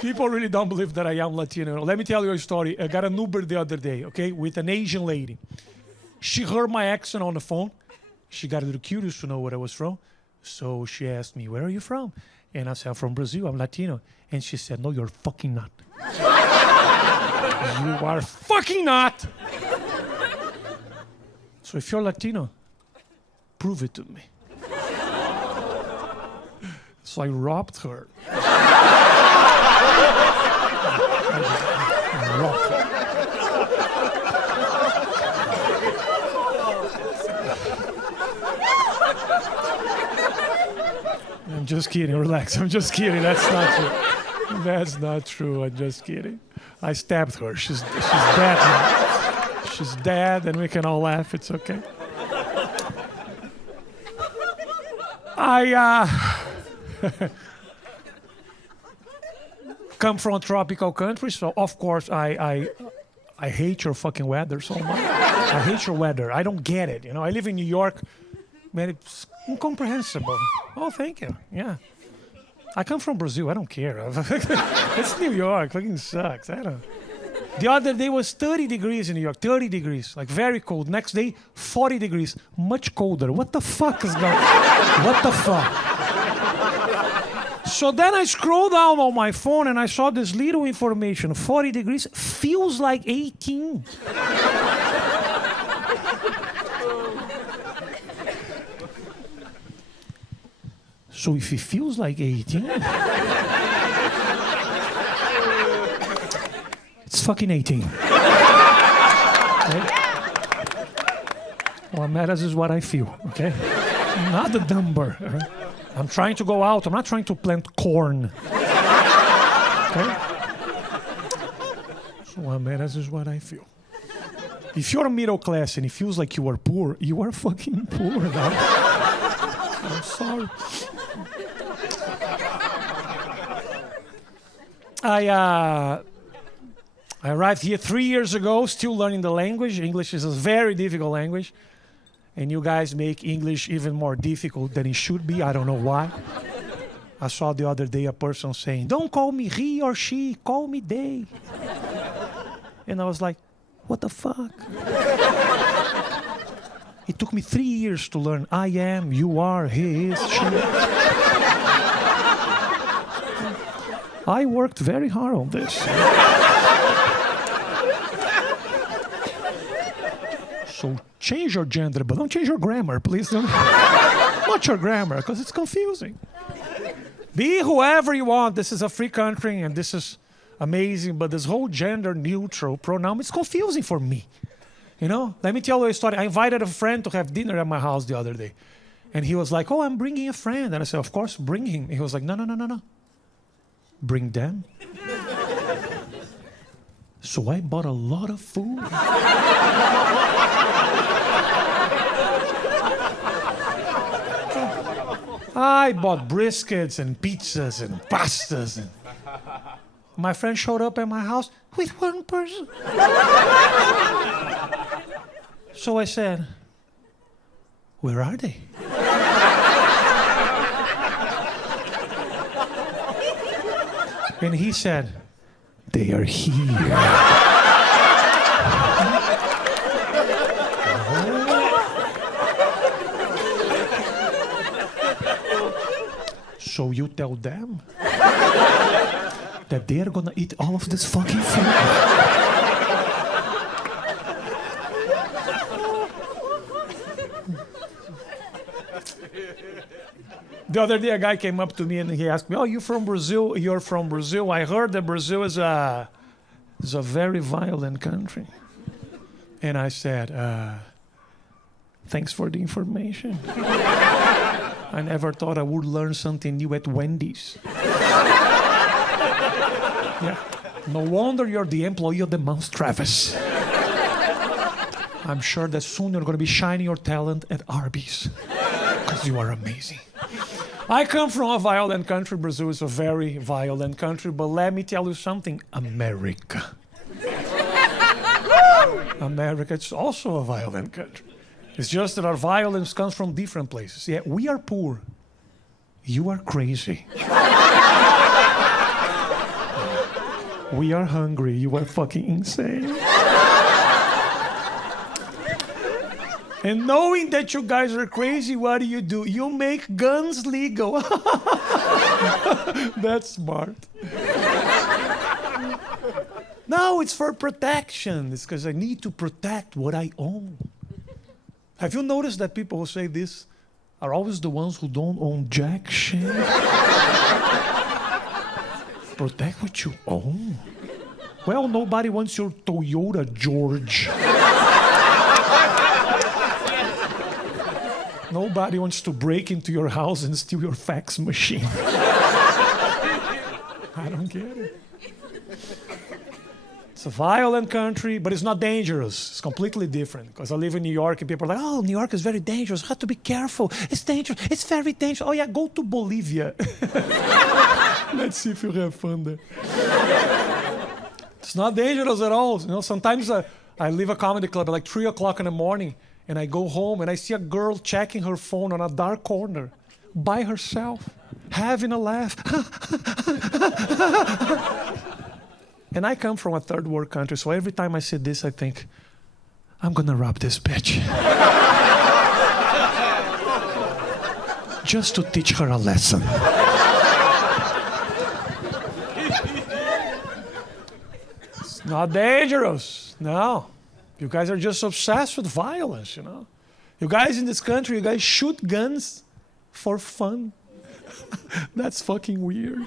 People really don't believe that I am Latino. Let me tell you a story. I got an Uber the other day, okay, with an Asian lady. She heard my accent on the phone. She got a little curious to know where I was from. So she asked me, where are you from? And I said, I'm from Brazil, I'm Latino. And she said, no, you're fucking not. You are fucking not. So if you're Latino, prove it to me. So I robbed her. I robbed her. I'm just kidding. Relax. I'm just kidding. That's not true. That's not true. I'm just kidding. I stabbed her. She's dead now. She's dead, and we can all laugh. It's okay. I come from a tropical country, so of course I hate your fucking weather so much. I hate your weather. I don't get it. You know, I live in New York. Man, it's incomprehensible. Oh, thank you. Yeah. I come from Brazil. I don't care. It's New York. Fucking sucks. I don't. The other day was 30 degrees in New York. 30 degrees. Like very cold. Next day, 40 degrees. Much colder. What the fuck is going on? What the fuck? So then I scrolled down on my phone and I saw this little information. 40 degrees feels like 18. So if it feels like 18, it's fucking 18. Okay? What matters is what I feel, okay? Not the number. Right? I'm trying to go out. I'm not trying to plant corn. Okay? So what matters is what I feel. If you're middle class and it feels like you are poor, you are fucking poor. Dog. I'm sorry. I arrived here 3 years ago, still learning the language. English is a very difficult language. And you guys make English even more difficult than it should be. I don't know why. I saw the other day a person saying, "Don't call me he or she, call me they." And I was like, what the fuck? It took me 3 years to learn I am, you are, he is, she is. I worked very hard on this. So change your gender, but don't change your grammar, please. Don't. Not your grammar, because it's confusing. Be whoever you want. This is a free country, and this is amazing, but this whole gender-neutral pronoun is confusing for me. You know? Let me tell you a story. I invited a friend to have dinner at my house the other day. And he was like, "Oh, I'm bringing a friend." And I said, "Of course, bring him." He was like, No. Bring them. So I bought a lot of food. I bought briskets and pizzas and pastas. And my friend showed up at my house with one person. So I said, "Where are they?" And he said, "They are here." So you tell them that they are gonna eat all of this fucking food. The other day, a guy came up to me and he asked me, "Oh, you're from Brazil? You're from Brazil. I heard that Brazil is a very violent country." And I said, "Thanks for the information. I never thought I would learn something new at Wendy's." Yeah. No wonder you're the employee of the month, Travis. I'm sure that soon you're going to be shining your talent at Arby's. Because you are amazing. I come from a violent country. Brazil is a very violent country. But let me tell you something. America. America is also a violent country. It's just that our violence comes from different places. Yeah, we are poor. You are crazy. We are hungry. You are fucking insane. And knowing that you guys are crazy, what do? You make guns legal. That's smart. No, it's for protection. It's because I need to protect what I own. Have you noticed that people who say this are always the ones who don't own jack shit. Protect what you own. Well, nobody wants your Toyota, George. Nobody wants to break into your house and steal your fax machine. I don't get it. It's a violent country, but it's not dangerous. It's completely different. Because I live in New York and people are like, oh, New York is very dangerous. You have to be careful. It's dangerous. It's very dangerous. Oh, yeah, go to Bolivia. Let's see if you have fun there. It's not dangerous at all. You know, sometimes I leave a comedy club at like 3 o'clock in the morning and I go home and I see a girl checking her phone on a dark corner by herself, having a laugh. And I come from a third world country, so every time I see this, I think, I'm gonna rob this bitch. Just to teach her a lesson. It's not dangerous, no. You guys are just obsessed with violence, you know. You guys in this country, you guys shoot guns for fun. That's fucking weird.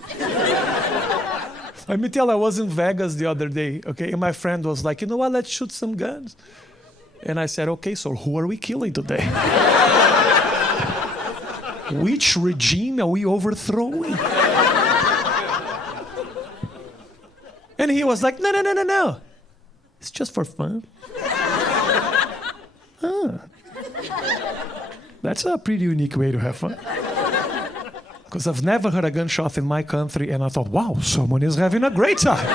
Let me tell you, I was in Vegas the other day, okay? And my friend was like, you know what, let's shoot some guns. And I said, okay, so who are we killing today? Which regime are we overthrowing? And he was like, no. It's just for fun. That's a pretty unique way to have fun. Because I've never heard a gunshot in my country, and I thought, wow, someone is having a great time.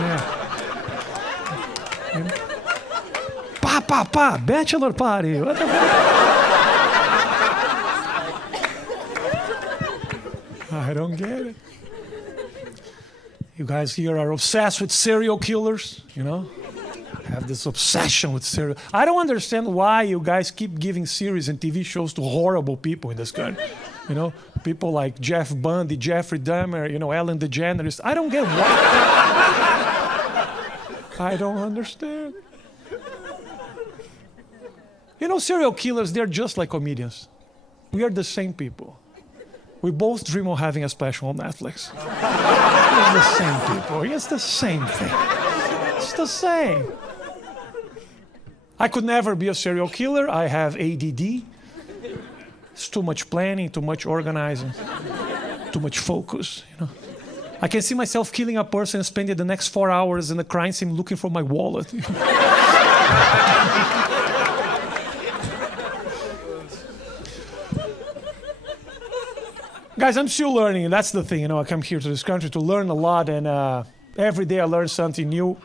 Yeah. Pa, bachelor party. What the fuck? I don't get it. You guys here are obsessed with serial killers, you know? Have this obsession with serial. I don't understand why you guys keep giving series and TV shows to horrible people in this country. You know, people like Jeff Bundy, Jeffrey Dahmer, you know, Ellen DeGeneres. I don't get why. I don't understand. You know, serial killers, they're just like comedians. We are the same people. We both dream of having a special on Netflix. It's the same people. It's the same thing. It's the same. I could never be a serial killer. I have ADD. It's too much planning, too much organizing, too much focus, you know. I can see myself killing a person and spending the next 4 hours in the crime scene looking for my wallet. Guys, I'm still learning, and that's the thing, you know. I come here to this country to learn a lot, and every day I learn something new.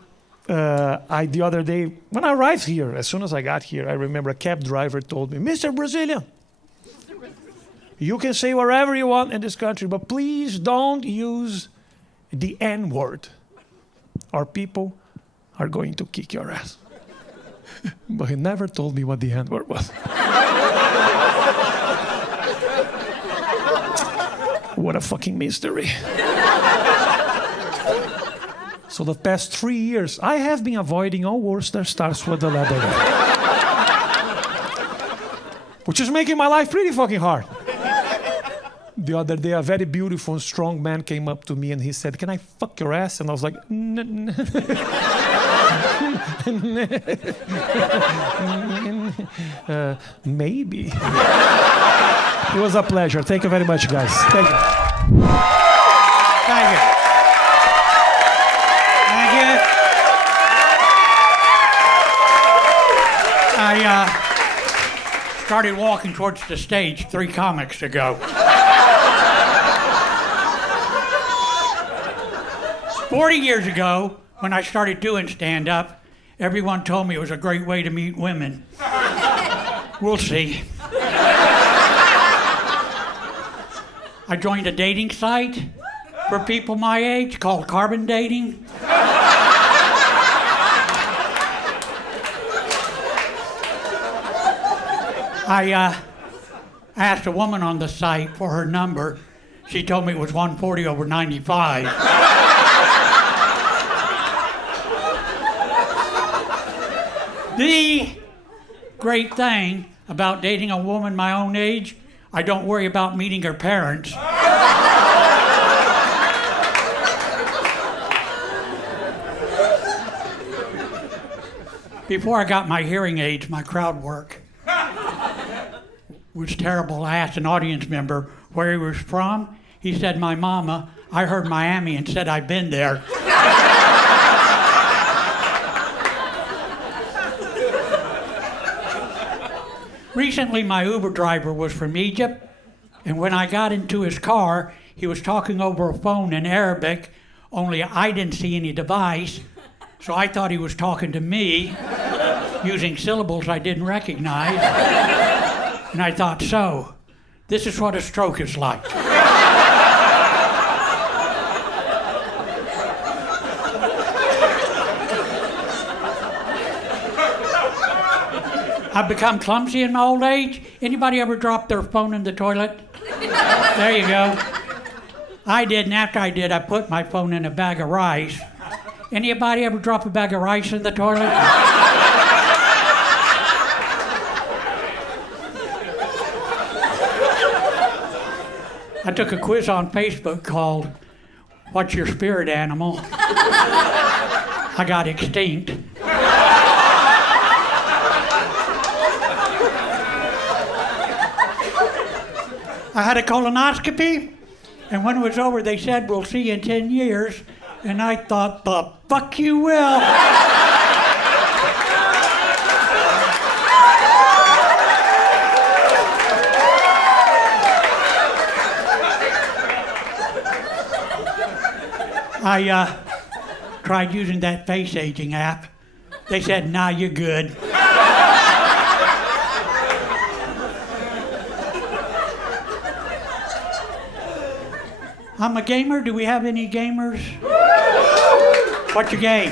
The other day, when I arrived here, as soon as I got here, I remember a cab driver told me, Mr. Brazilian, you can say whatever you want in this country, but please don't use the N-word, or people are going to kick your ass. But he never told me what the N-word was. What a fucking mystery. So the past 3 years, I have been avoiding all words that starts with the letter A. Which is making my life pretty fucking hard. The other day, a very beautiful and strong man came up to me and he said, can I fuck your ass? And I was like, maybe. It was a pleasure. Thank you very much, guys. Thank you. Thank you. Thank you. I started walking towards the stage 3 comics ago. 40 years ago, when I started doing stand-up, everyone told me it was a great way to meet women. We'll see. I joined a dating site for people my age called Carbon Dating. I asked a woman on the site for her number. She told me it was 140/95. The great thing about dating a woman my own age, I don't worry about meeting her parents. Before I got my hearing aids, my crowd work was terrible. I asked an audience member where he was from. He said, my mama. I heard Miami and said I'd been there. Recently, my Uber driver was from Egypt, and when I got into his car, he was talking over a phone in Arabic, only I didn't see any device, so I thought he was talking to me, using syllables I didn't recognize. And I thought, so, this is what a stroke is like. I've become clumsy in my old age. Anybody ever drop their phone in the toilet? There you go. I did, and after I did, I put my phone in a bag of rice. Anybody ever drop a bag of rice in the toilet? I took a quiz on Facebook called, What's Your Spirit Animal? I got extinct. I had a colonoscopy, and when it was over, they said, we'll see you in 10 years. And I thought, the fuck you will. I tried using that face aging app. They said, nah, you're good. I'm a gamer. Do we have any gamers? What's your game?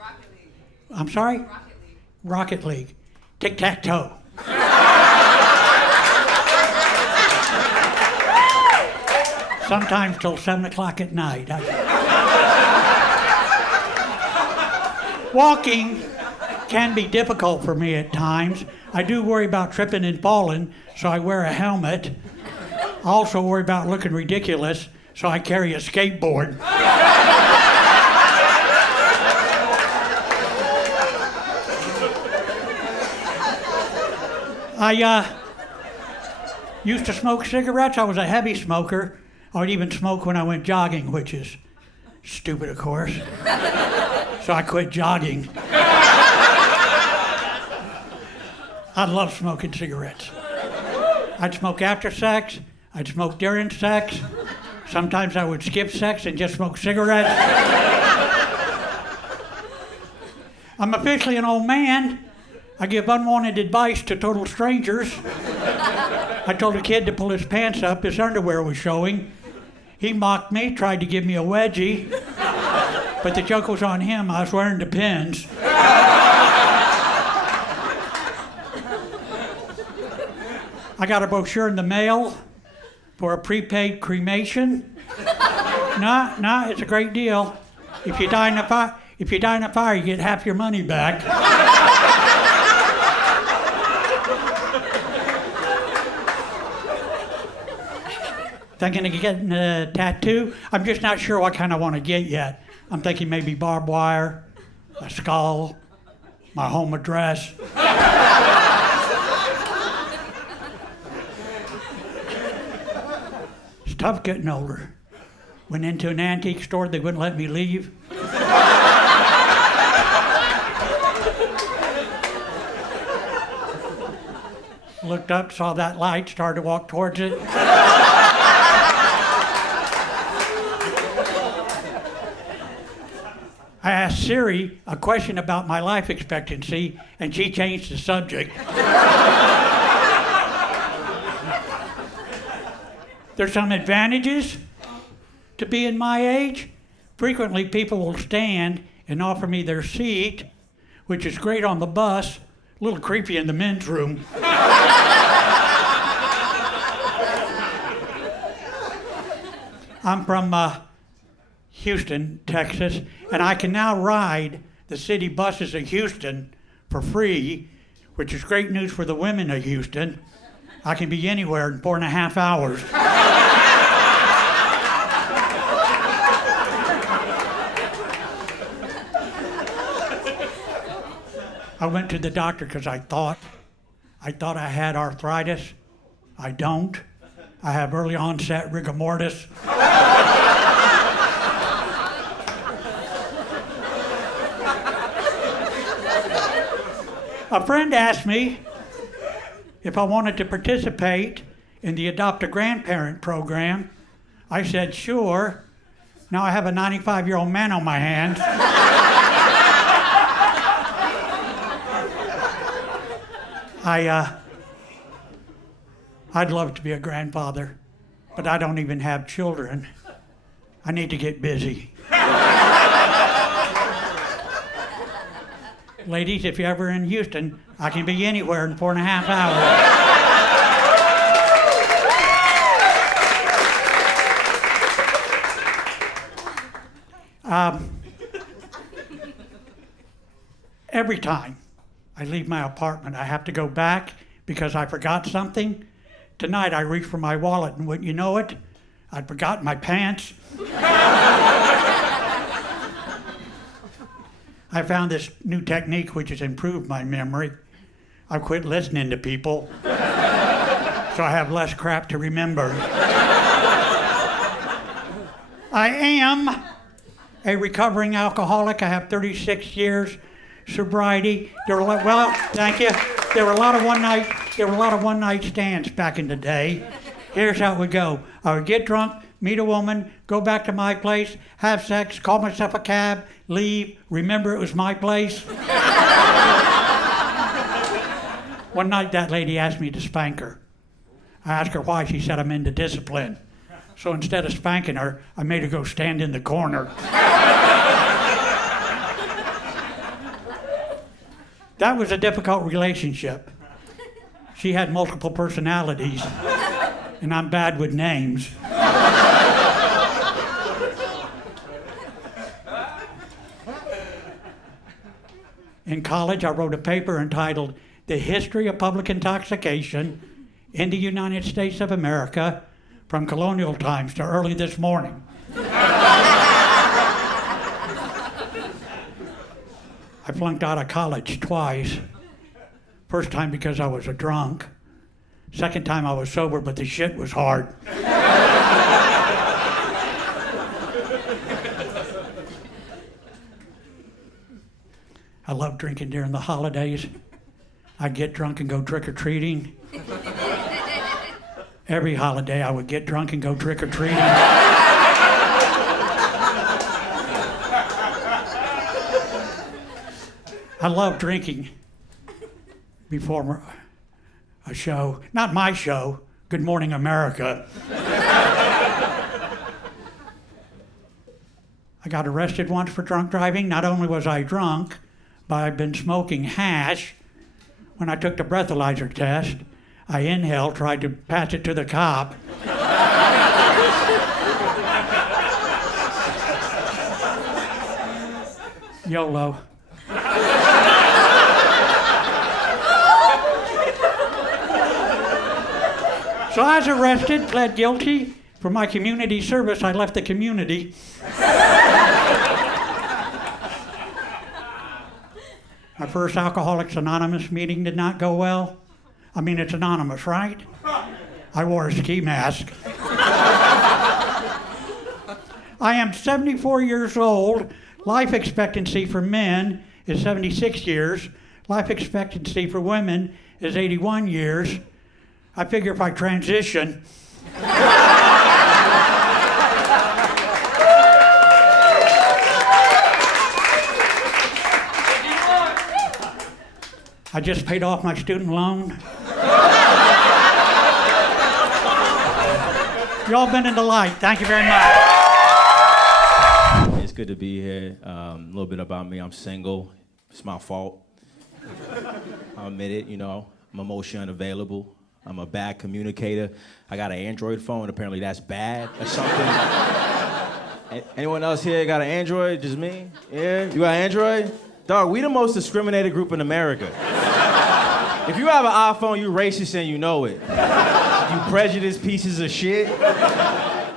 Rocket League. I'm sorry? Rocket League. Rocket League. Tic-tac-toe. Sometimes till 7 o'clock at night. Walking can be difficult for me at times. I do worry about tripping and falling, so I wear a helmet. I also worry about looking ridiculous, so I carry a skateboard. I used to smoke cigarettes. I was a heavy smoker. I would even smoke when I went jogging, which is stupid, of course. So I quit jogging. I love smoking cigarettes. I'd smoke after sex. I'd smoke during sex. Sometimes I would skip sex and just smoke cigarettes. I'm officially an old man. I give unwanted advice to total strangers. I told a kid to pull his pants up. His underwear was showing. He mocked me, tried to give me a wedgie. But the joke was on him. I was wearing the pins. I got a brochure in the mail for a prepaid cremation. No, it's a great deal. If you die in a fire, you get half your money back. Thinking of getting a tattoo? I'm just not sure what kind I want to get yet. I'm thinking maybe barbed wire, a skull, my home address. It's tough getting older. Went into an antique store, they wouldn't let me leave. Looked up, saw that light, started to walk towards it. I asked Siri a question about my life expectancy, and she changed the subject. There's some advantages to being my age. Frequently, people will stand and offer me their seat, which is great on the bus, a little creepy in the men's room. I'm from Houston, Texas, and I can now ride the city buses of Houston for free which is great news for the women of Houston. I can be anywhere in 4.5 hours. I went to the doctor because I thought I had arthritis. I don't. I have early onset rigor mortis. A friend asked me if I wanted to participate in the Adopt a Grandparent program. I said, sure. Now I have a 95-year-old man on my hands. I'd love to be a grandfather, but I don't even have children. I need to get busy. Ladies, if you're ever in Houston, I can be anywhere in 4.5 hours. Every time I leave my apartment, I have to go back because I forgot something. Tonight I reached for my wallet and wouldn't you know it, I'd forgotten my pants. I found this new technique which has improved my memory. I've quit listening to people, so I have less crap to remember. I am a recovering alcoholic. I have 36 years sobriety. Thank you. There were a lot of one-night stands back in the day. Here's how it would go. I would get drunk, meet a woman, go back to my place, have sex, call myself a cab, leave, remember it was my place. One night that lady asked me to spank her. I asked her why. She said I'm into discipline. So instead of spanking her, I made her go stand in the corner. That was a difficult relationship. She had multiple personalities, and I'm bad with names. In college, I wrote a paper entitled The History of Public Intoxication in the United States of America from Colonial Times to early this morning. I flunked out of college twice. First time because I was a drunk. Second time I was sober, but the shit was hard. I love drinking during the holidays. I'd get drunk and go trick-or-treating. Every holiday I would get drunk and go trick-or-treating. I love drinking before a show. Not my show, Good Morning America. I got arrested once for drunk driving. Not only was I drunk, but I'd been smoking hash. When I took the breathalyzer test, I inhaled, tried to pass it to the cop. YOLO. So I was arrested, pled guilty. For my community service, I left the community. My first Alcoholics Anonymous meeting did not go well. I mean, it's anonymous, right? I wore a ski mask. I am 74 years old. Life expectancy for men is 76 years. Life expectancy for women is 81 years. I figure if I transition, I just paid off my student loan. Y'all been in the light. Thank you very much. It's good to be here. A little bit about me. I'm single. It's my fault. I'll admit it, you know. I'm emotionally unavailable. I'm a bad communicator. I got an Android phone. Apparently that's bad or something. Anyone else here got an Android? Just me? Yeah? You got an Android? Dog, we the most discriminated group in America. If you have an iPhone, you racist and you know it. You prejudiced pieces of shit.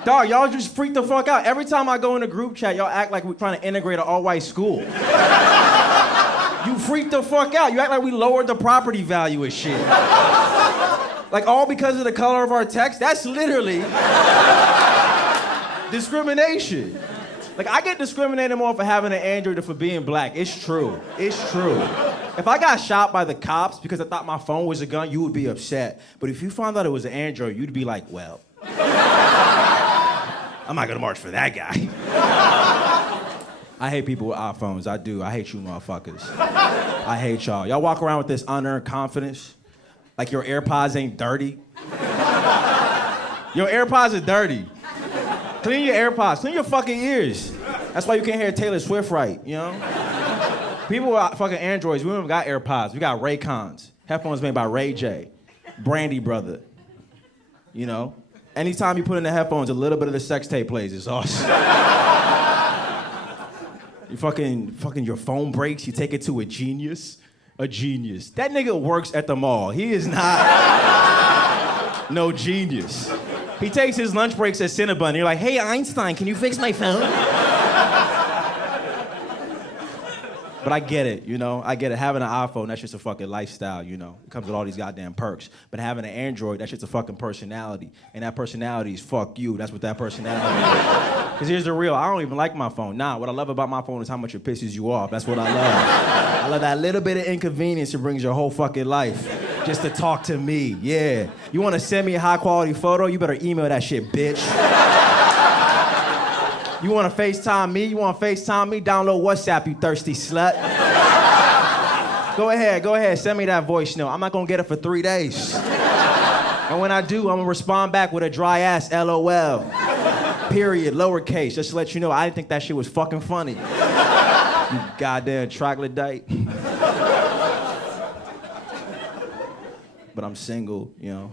Dog, y'all just freak the fuck out. Every time I go in a group chat, y'all act like we're trying to integrate an all-white school. You freak the fuck out. You act like we lowered the property value of shit. Like, all because of the color of our text? That's literally discrimination. Like, I get discriminated more for having an Android than for being black. It's true. It's true. If I got shot by the cops because I thought my phone was a gun, you would be upset. But if you found out it was an Android, you'd be like, well, I'm not gonna march for that guy. I hate people with iPhones. I do. I hate you motherfuckers. I hate y'all. Y'all walk around with this unearned confidence. Like your AirPods ain't dirty. Your AirPods are dirty. Clean your AirPods. Clean your fucking ears. That's why you can't hear Taylor Swift right, you know? People with fucking Androids, we don't even got AirPods. We got Raycons. Headphones made by Ray J. Brandy brother. You know? Anytime you put in the headphones, a little bit of the sex tape plays. It's awesome. You fucking your phone breaks, you take it to a genius. A genius. That nigga works at the mall. He is not no genius. He takes his lunch breaks at Cinnabon. You're like, hey, Einstein, can you fix my phone? But I get it, you know? I get it. Having an iPhone, that's just a fucking lifestyle, you know? It comes with all these goddamn perks. But having an Android, that's just a fucking personality. And that personality is fuck you. That's what that personality is. Because here's the real, I don't even like my phone. Nah, what I love about my phone is how much it pisses you off. That's what I love. I love that little bit of inconvenience it brings your whole fucking life. Just to talk to me, yeah. You want to send me a high quality photo? You better email that shit, bitch. You want to FaceTime me? You want to FaceTime me? Download WhatsApp, you thirsty slut. Go ahead, send me that voice note. I'm not going to get it for 3 days. And when I do, I'm going to respond back with a dry ass LOL. Period, lowercase, just to let you know I didn't think that shit was fucking funny. You goddamn troglodyte. But I'm single, you know.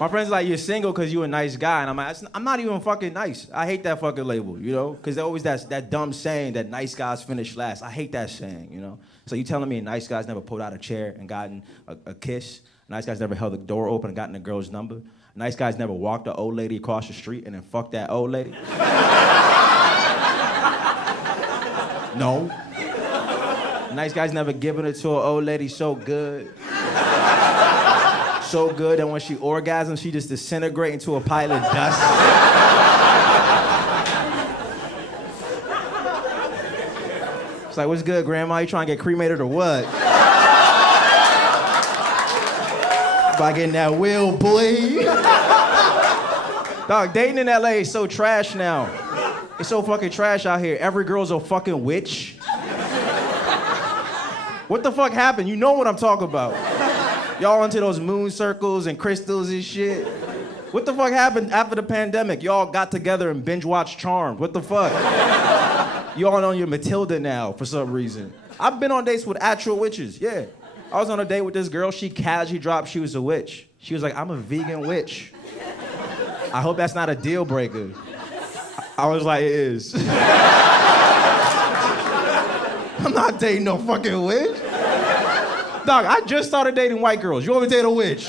My friends are like, you're single because you're a nice guy. And I'm like, I'm not even fucking nice. I hate that fucking label, you know? Because there's always that dumb saying that nice guys finish last. I hate that saying, you know? So you telling me a nice guy's never pulled out a chair and gotten a kiss? A nice guy's never held the door open and gotten a girl's number? A nice guy's never walked an old lady across the street and then fucked that old lady? No. A nice guy's never given it to an old lady so good. So good that when she orgasms, she just disintegrates into a pile of dust. It's like, what's good, Grandma? You trying to get cremated or what? By getting that wheel, boy. Dog, dating in LA is so trash now. It's so fucking trash out here. Every girl's a fucking witch. What the fuck happened? You know what I'm talking about. Y'all into those moon circles and crystals and shit. What the fuck happened after the pandemic? Y'all got together and binge watched Charmed. What the fuck? Y'all on your Matilda now for some reason. I've been on dates with actual witches, yeah. I was on a date with this girl. She casually dropped she was a witch. She was like, I'm a vegan witch. I hope that's not a deal breaker. I was like, it is. I'm not dating no fucking witch. Dog, I just started dating white girls. You want me to date a witch?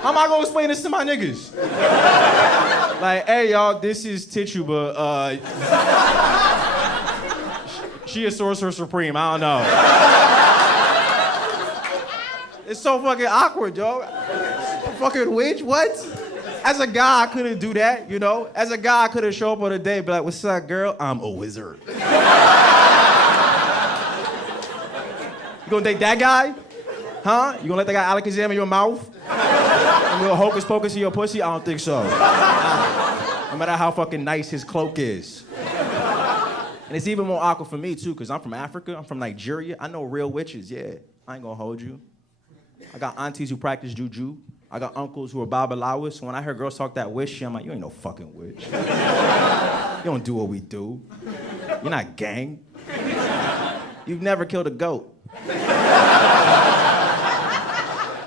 How am I gonna explain this to my niggas? Like, hey, y'all, this is Tituba. She is Sorcerer Supreme. I don't know. It's so fucking awkward, yo. Fucking witch? What? As a guy, I couldn't do that, you know? As a guy, I couldn't show up on a date and be like, what's up, girl? I'm a wizard. You gonna date that guy? Huh? You gonna let that guy Alakazam in your mouth? And little hocus pocus in your pussy? I don't think so. No matter how fucking nice his cloak is. And it's even more awkward for me, too, because I'm from Africa. I'm from Nigeria. I know real witches, yeah. I ain't gonna hold you. I got aunties who practice juju. I got uncles who are babalawis. So when I hear girls talk that witch shit, I'm like, you ain't no fucking witch. You don't do what we do. You're not gang. You've never killed a goat.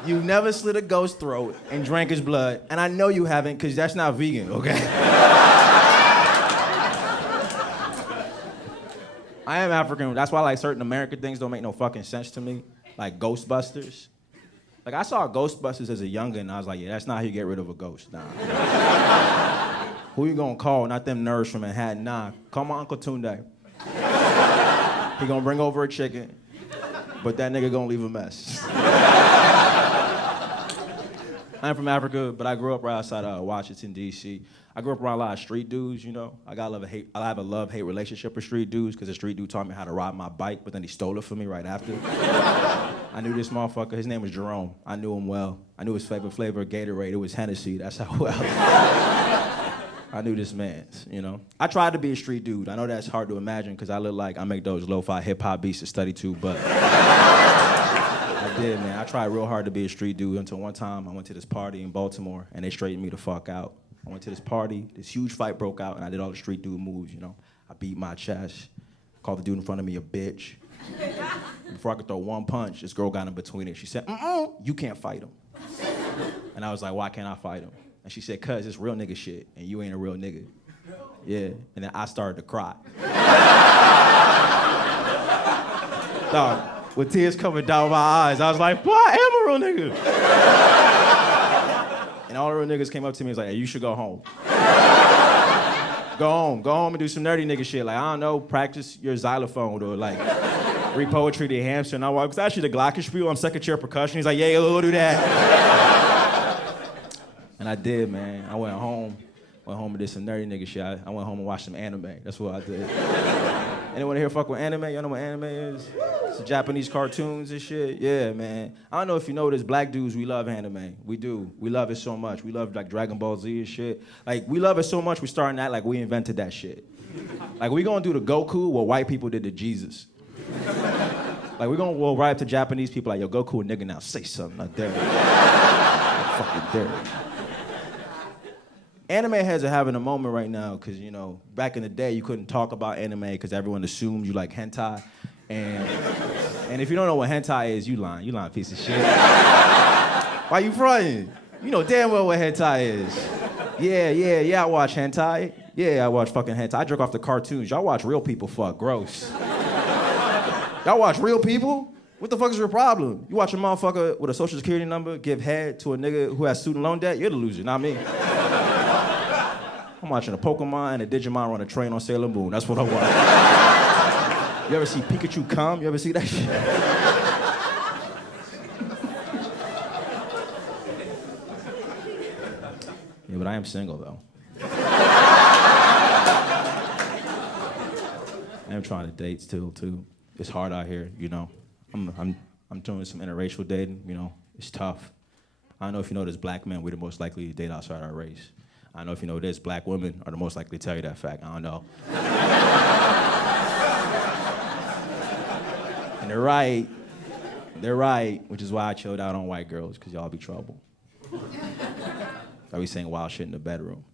You've never slit a goat's throat and drank his blood. And I know you haven't, because that's not vegan, okay? I I am African. That's why like certain American things don't make no fucking sense to me. Like Ghostbusters. Like I saw Ghostbusters as a youngin' and I was like, yeah, that's not how you get rid of a ghost. Nah. Who you gonna call? Not them nerds from Manhattan. Nah, call my Uncle Tunde. He gonna bring over a chicken, but that nigga gonna leave a mess. I'm from Africa, but I grew up right outside Washington, D.C. I grew up around a lot of street dudes, you know. I have a love-hate relationship with street dudes because the street dude taught me how to ride my bike, but then he stole it from me right after. I knew this motherfucker. His name was Jerome. I knew him well. I knew his favorite flavor of Gatorade. It was Hennessy. That's how well I knew this man, you know. I tried to be a street dude. I know that's hard to imagine because I look like I make those lo-fi hip-hop beats to study to, but I did, man. I tried real hard to be a street dude until one time I went to this party in Baltimore and they straightened me the fuck out. I went to this party, this huge fight broke out, and I did all the street dude moves, you know. I beat my chest, called the dude in front of me a bitch. Before I could throw one punch, this girl got in between it. She said, you can't fight him. And I was like, why can't I fight him? And she said, cuz it's real nigga shit, and you ain't a real nigga. Yeah, and then I started to cry. Dog, with tears coming down my eyes, I was like, boy, I am a real nigga. And all the real niggas came up to me and was like, hey, you should go home. Go home and do some nerdy nigga shit. Like, I don't know, practice your xylophone or like read poetry to your hamster. And I was actually the glockenspiel. I'm second chair percussion. He's like, yeah, go do that. And I did, man. I went home and did some nerdy nigga shit. I went home and watched some anime. That's what I did. Anyone here fuck with anime? Y'all know what anime is? It's Japanese cartoons and shit. Yeah, man. I don't know if you know this, black dudes, we love anime. We do. We love it so much. We love like Dragon Ball Z and shit. Like, we love it so much, we starting to act like we invented that shit. Like, we gonna do the Goku what white people did to Jesus. Like, we'll write up to Japanese people like, yo, Goku, nigga, now say something. I dare you. I fucking dare you. Anime heads are having a moment right now because, you know, back in the day, you couldn't talk about anime because everyone assumed you like hentai. And if you don't know what hentai is, you lying. You lying piece of shit. Why you fronting? You know damn well what hentai is. Yeah, I watch hentai. Yeah, I watch fucking hentai. I jerk off the cartoons. Y'all watch real people fuck. Gross. Y'all watch real people? What the fuck is your problem? You watch a motherfucker with a social security number give head to a nigga who has student loan debt? You're the loser, not me. I'm watching a Pokemon and a Digimon run a train on Sailor Moon. That's what I watch. You ever see Pikachu come? You ever see that shit? Yeah, but I am single though. I am trying to date still too. It's hard out here, you know. I'm doing some interracial dating, you know. It's tough. I don't know if you know this, black men, we're the most likely to date outside our race. I don't know if you know this, black women are the most likely to tell you that fact. I don't know. And they're right, which is why I chilled out on white girls, because y'all be trouble. I be saying wild shit in the bedroom.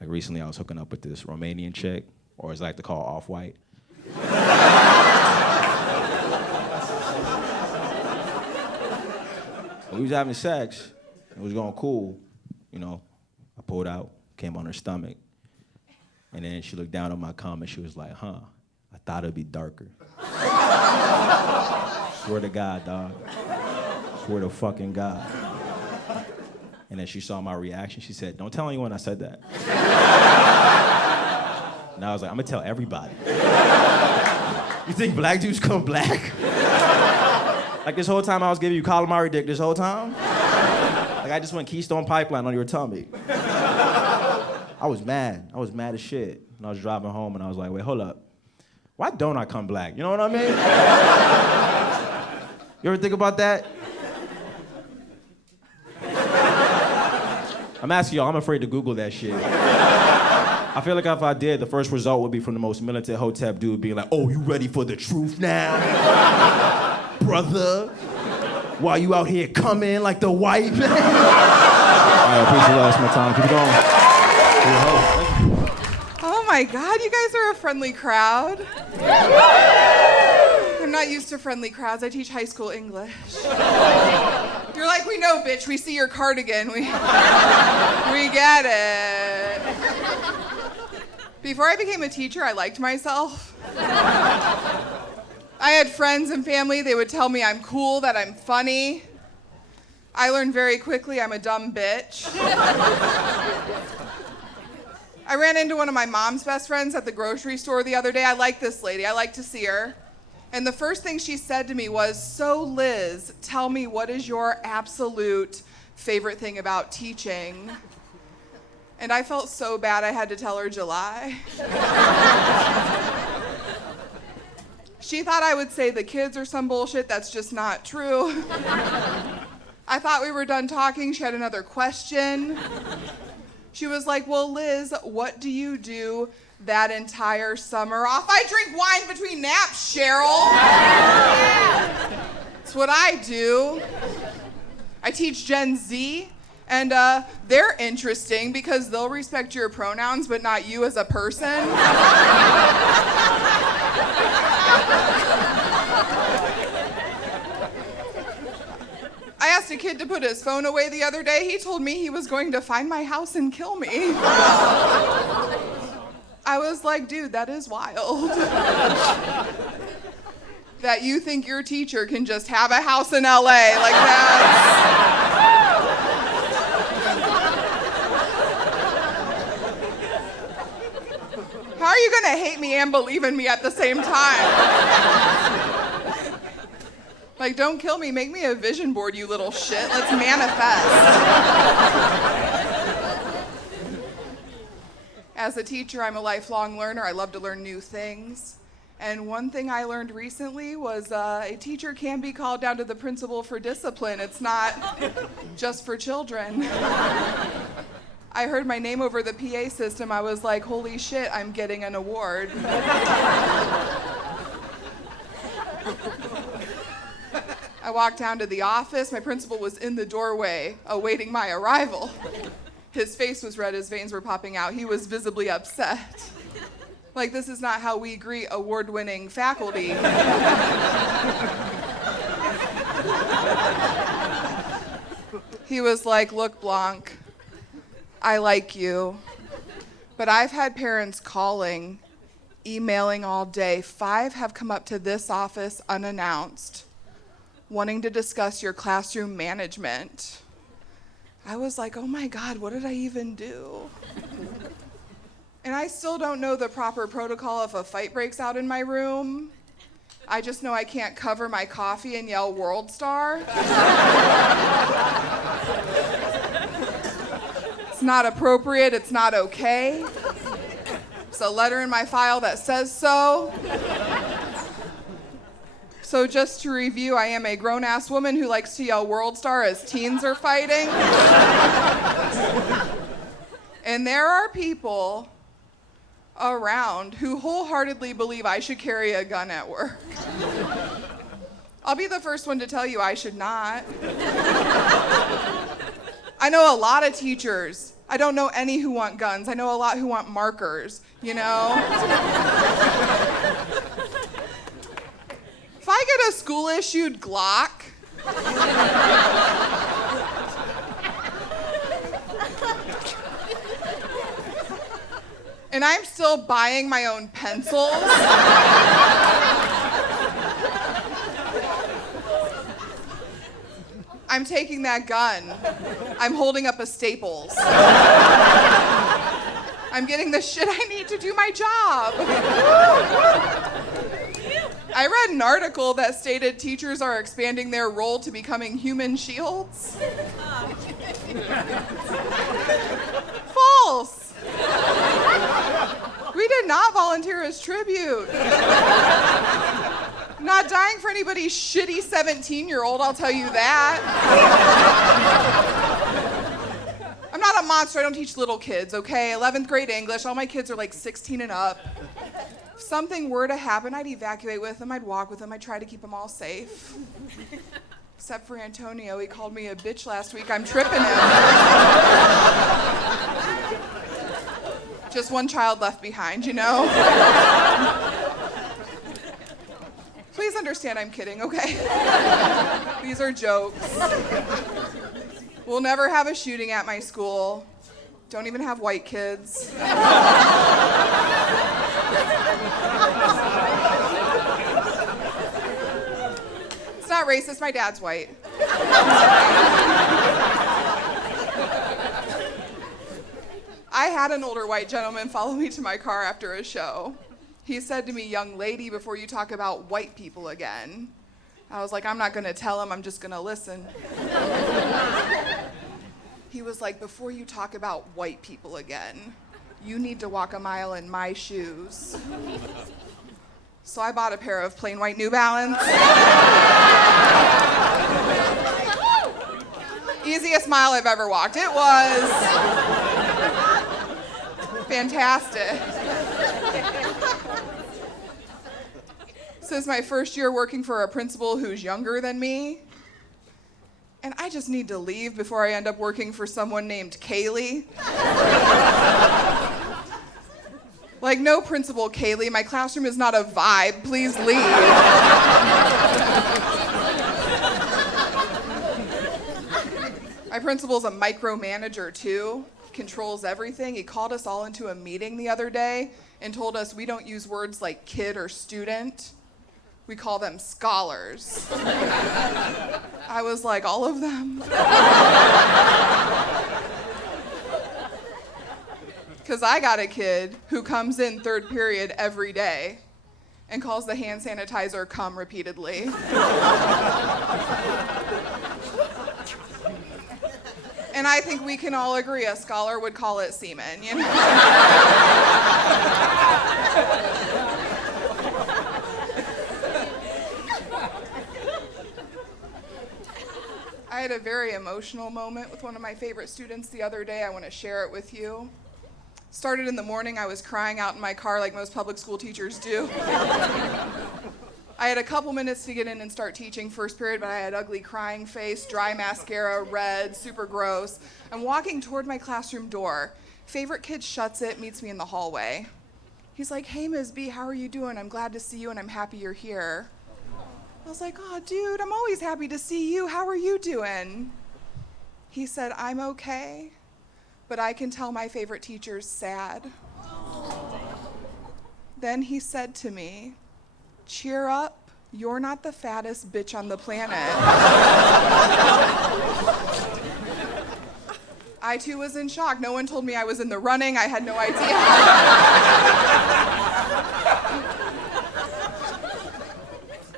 Like recently I was hooking up with this Romanian chick, or as I like to call off-white. We was having sex, it was going cool, you know. I pulled out, came on her stomach, and then she looked down on my cum and she was like, I thought it'd be darker. Swear to God, dog. Swear to fucking God. And then she saw my reaction, she said, don't tell anyone I said that. And I was like, I'm gonna tell everybody. You think black dudes come black? Like this whole time I was giving you calamari dick this whole time? Like I just went Keystone Pipeline on your tummy. I was mad as shit. And I was driving home and I was like, wait, hold up. Why don't I come black? You know what I mean? You ever think about that? I'm asking y'all, I'm afraid to Google that shit. I feel like if I did, the first result would be from the most militant hotep dude being like, oh, you ready for the truth now? Brother? While you out here coming like the white man? All right, peace and love, that's my time. Keep going. Oh my God, you guys are a friendly crowd. I'm not used to friendly crowds. I teach high school English. You're like, we know, bitch. We see your cardigan. We get it. Before I became a teacher, I liked myself. I had friends and family, they would tell me I'm cool, that I'm funny. I learned very quickly I'm a dumb bitch. I ran into one of my mom's best friends at the grocery store the other day. I like this lady, I like to see her. And the first thing she said to me was, "So Liz, tell me, what is your absolute favorite thing about teaching?" And I felt so bad I had to tell her July. She thought I would say the kids or some bullshit. That's just not true. I thought we were done talking. She had another question. She was like, "Well, Liz, what do you do that entire summer off?" "I drink wine between naps, Cheryl." That's what I do. I teach Gen Z, and they're interesting because they'll respect your pronouns, but not you as a person. I asked a kid to put his phone away the other day. He told me he was going to find my house and kill me. I was like, dude, that is wild. That you think your teacher can just have a house in LA like that. How are you gonna hate me and believe in me at the same time? Like, don't kill me, make me a vision board, you little shit. Let's manifest. As a teacher, I'm a lifelong learner. I love to learn new things. And one thing I learned recently was a teacher can be called down to the principal for discipline. It's not just for children. I heard my name over the PA system. I was like, holy shit, I'm getting an award. I walked down to the office. My principal was in the doorway awaiting my arrival. His face was red, his veins were popping out. He was visibly upset. Like, this is not how we greet award-winning faculty. He was like, "Look, Blanc, I like you, but I've had parents calling, emailing all day. 5 have come up to this office unannounced, wanting to discuss your classroom management." I was like, oh my God, what did I even do? And I still don't know the proper protocol if a fight breaks out in my room. I just know I can't cover my coffee and yell "World Star." It's not appropriate, it's not okay. There's a letter in my file that says so. So just to review, I am a grown-ass woman who likes to yell "World Star" as teens are fighting. And there are people around who wholeheartedly believe I should carry a gun at work. I'll be the first one to tell you I should not. I know a lot of teachers. I don't know any who want guns. I know a lot who want markers, you know? If I get a school-issued Glock, and I'm still buying my own pencils, I'm taking that gun. I'm holding up a Staples. I'm getting the shit I need to do my job. I read an article that stated teachers are expanding their role to becoming human shields. False. We did not volunteer as tribute. Not dying for anybody's shitty 17-year-old, I'll tell you that. I'm not a monster, I don't teach little kids, okay? 11th grade English, all my kids are like 16 and up. If something were to happen, I'd evacuate with them, I'd walk with them, I'd try to keep them all safe. Except for Antonio, he called me a bitch last week, I'm tripping him. Just one child left behind, you know? Please understand I'm kidding, okay? These are jokes. We'll never have a shooting at my school. Don't even have white kids. It's not racist, my dad's white. I had an older white gentleman follow me to my car after a show. He said to me, "Young lady, before you talk about white people again." I was like, "I'm not gonna tell him, I'm just gonna listen." He was like, "Before you talk about white people again, you need to walk a mile in my shoes." So I bought a pair of plain white New Balance. Easiest mile I've ever walked. It was fantastic. This is my first year working for a principal who's younger than me. And I just need to leave before I end up working for someone named Kaylee. Like, no, Principal Kaylee, my classroom is not a vibe. Please leave. My principal's a micromanager, too. Controls everything. He called us all into a meeting the other day and told us we don't use words like kid or student. We call them scholars. I was like, all of them? Because I got a kid who comes in third period every day and calls the hand sanitizer "cum" repeatedly. And I think we can all agree a scholar would call it semen, you know? I had a very emotional moment with one of my favorite students the other day. I want to share it with you. Started in the morning, I was crying out in my car like most public school teachers do. I had a couple minutes to get in and start teaching first period, but I had ugly crying face, dry mascara, red, super gross. I'm walking toward my classroom door. Favorite kid shuts it, meets me in the hallway. He's like, "Hey, Ms. B, how are you doing? I'm glad to see you and I'm happy you're here." I was like, "Oh, dude, I'm always happy to see you. How are you doing?" He said, "I'm okay, but I can tell my favorite teacher's sad." Then he said to me, "Cheer up, you're not the fattest bitch on the planet." I too was in shock. No one told me I was in the running. I had no idea.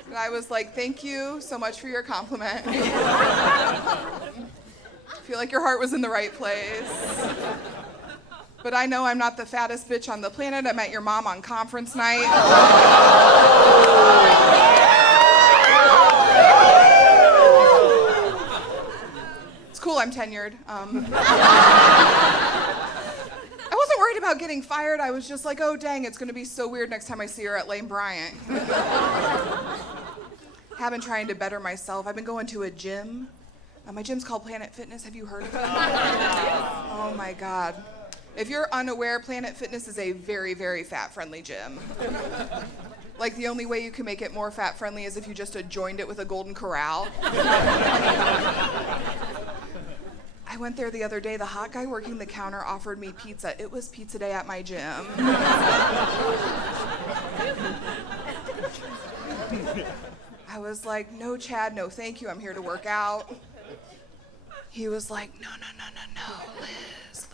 And I was like, "Thank you so much for your compliment." I feel like your heart was in the right place. But I know I'm not the fattest bitch on the planet. I met your mom on conference night. It's cool, I'm tenured. I wasn't worried about getting fired. I was just like, oh, dang, it's gonna be so weird next time I see her at Lane Bryant. Have been trying to better myself. I've been going to a gym. My gym's called Planet Fitness. Have you heard of it? Oh my God. If you're unaware, Planet Fitness is a very, very fat-friendly gym. Like, the only way you can make it more fat-friendly is if you just adjoined it with a Golden Corral. I went there the other day. The hot guy working the counter offered me pizza. It was pizza day at my gym. I was like, "No, Chad, no thank you. I'm here to work out." He was like, no, Liz.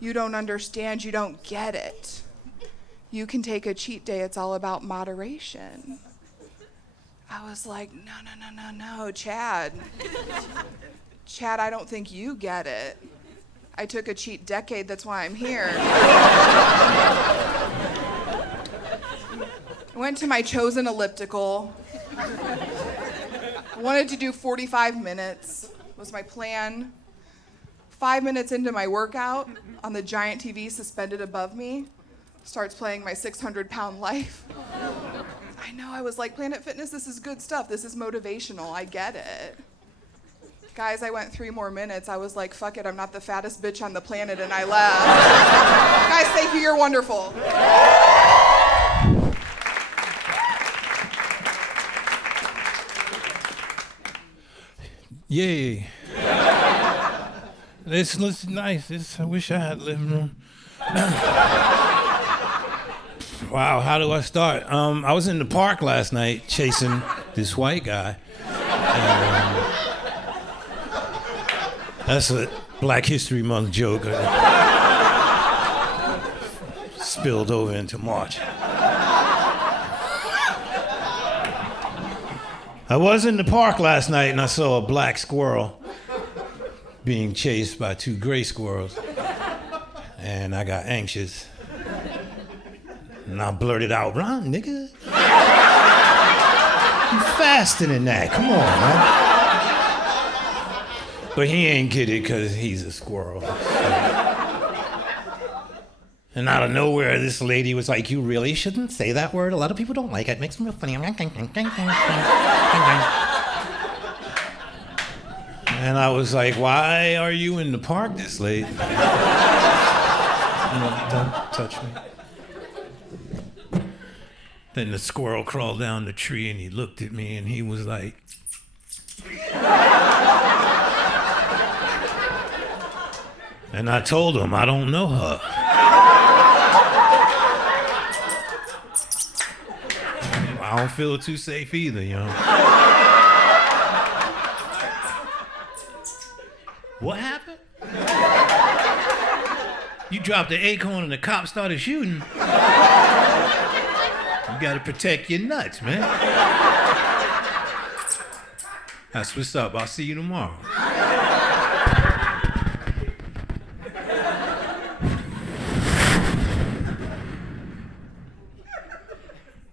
You don't understand. You don't get it. You can take a cheat day. It's all about moderation. I was like, no, Chad. Chad, I don't think you get it. I took a cheat decade. That's why I'm here. I went to my chosen elliptical. I wanted to do 45 minutes, was my plan. 5 minutes into my workout, on the giant TV suspended above me, starts playing my 600-pound life. I know, I was like, Planet Fitness, this is good stuff. This is motivational, I get it. Guys, I went 3 more minutes. I was like, fuck it, I'm not the fattest bitch on the planet, and I left. Guys, thank you, you're wonderful. Yay. This looks nice. I wish I had a living room. Wow, how do I start? I was in the park last night chasing this white guy. And, that's a Black History Month joke. Spilled over into March. I was in the park last night and I saw a black squirrel being chased by 2 gray squirrels. And I got anxious. And I blurted out, "Run, nigga. You faster than that. Come on, man." But he ain't get it because he's a squirrel. And out of nowhere, this lady was like, "You really shouldn't say that word. A lot of people don't like it. It makes them real funny." And I was like, "Why are you in the park this late?" Don't touch me. Then the squirrel crawled down the tree and he looked at me and he was like, and I told him, "I don't know her." I don't feel too safe either, you know. What happened? You dropped the acorn and the cop started shooting. You gotta protect your nuts, man. That's what's up. I'll see you tomorrow.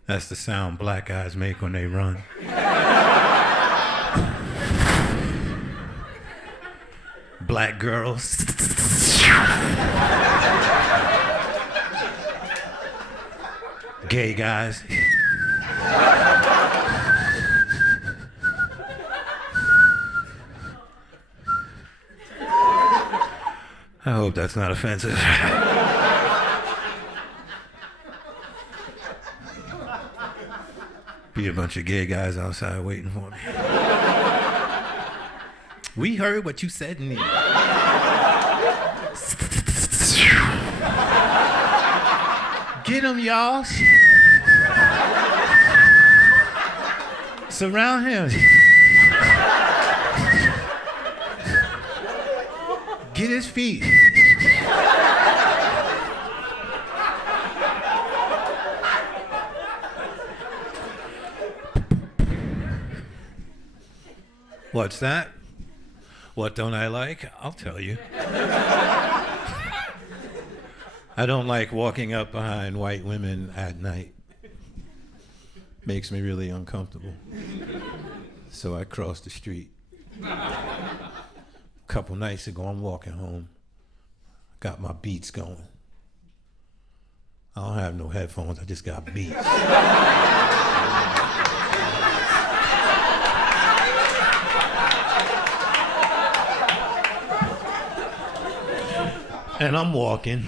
That's the sound black guys make when they run. Black girls. Gay guys. I hope that's not offensive. Be a bunch of gay guys outside waiting for me. We heard what you said in here. Get him, y'all. Surround him. Get his feet. What's that? What don't I like? I'll tell you. I don't like walking up behind white women at night. Makes me really uncomfortable. So I cross the street. A couple nights ago, I'm walking home. Got my beats going. I don't have no headphones, I just got beats. And I'm walking.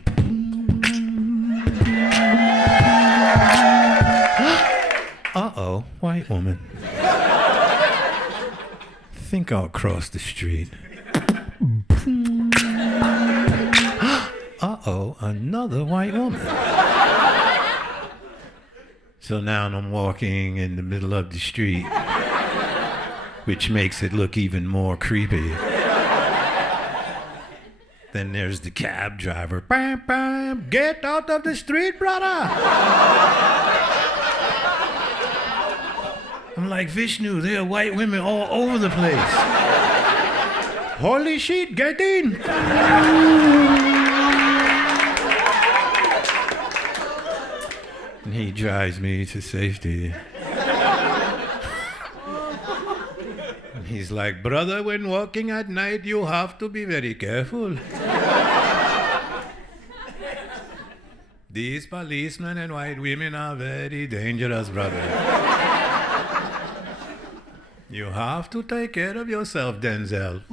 Uh-oh, white woman. Think I'll cross the street. Uh-oh, another white woman. So now I'm walking in the middle of the street, which makes it look even more creepy. Then there's the cab driver. Bam, bam, get out of the street, brother. I'm like, Vishnu, there are white women all over the place. Holy shit, get in. And he drives me to safety. And he's like, brother, when walking at night, you have to be very careful. These policemen and white women are very dangerous, brother. You have to take care of yourself, Denzel.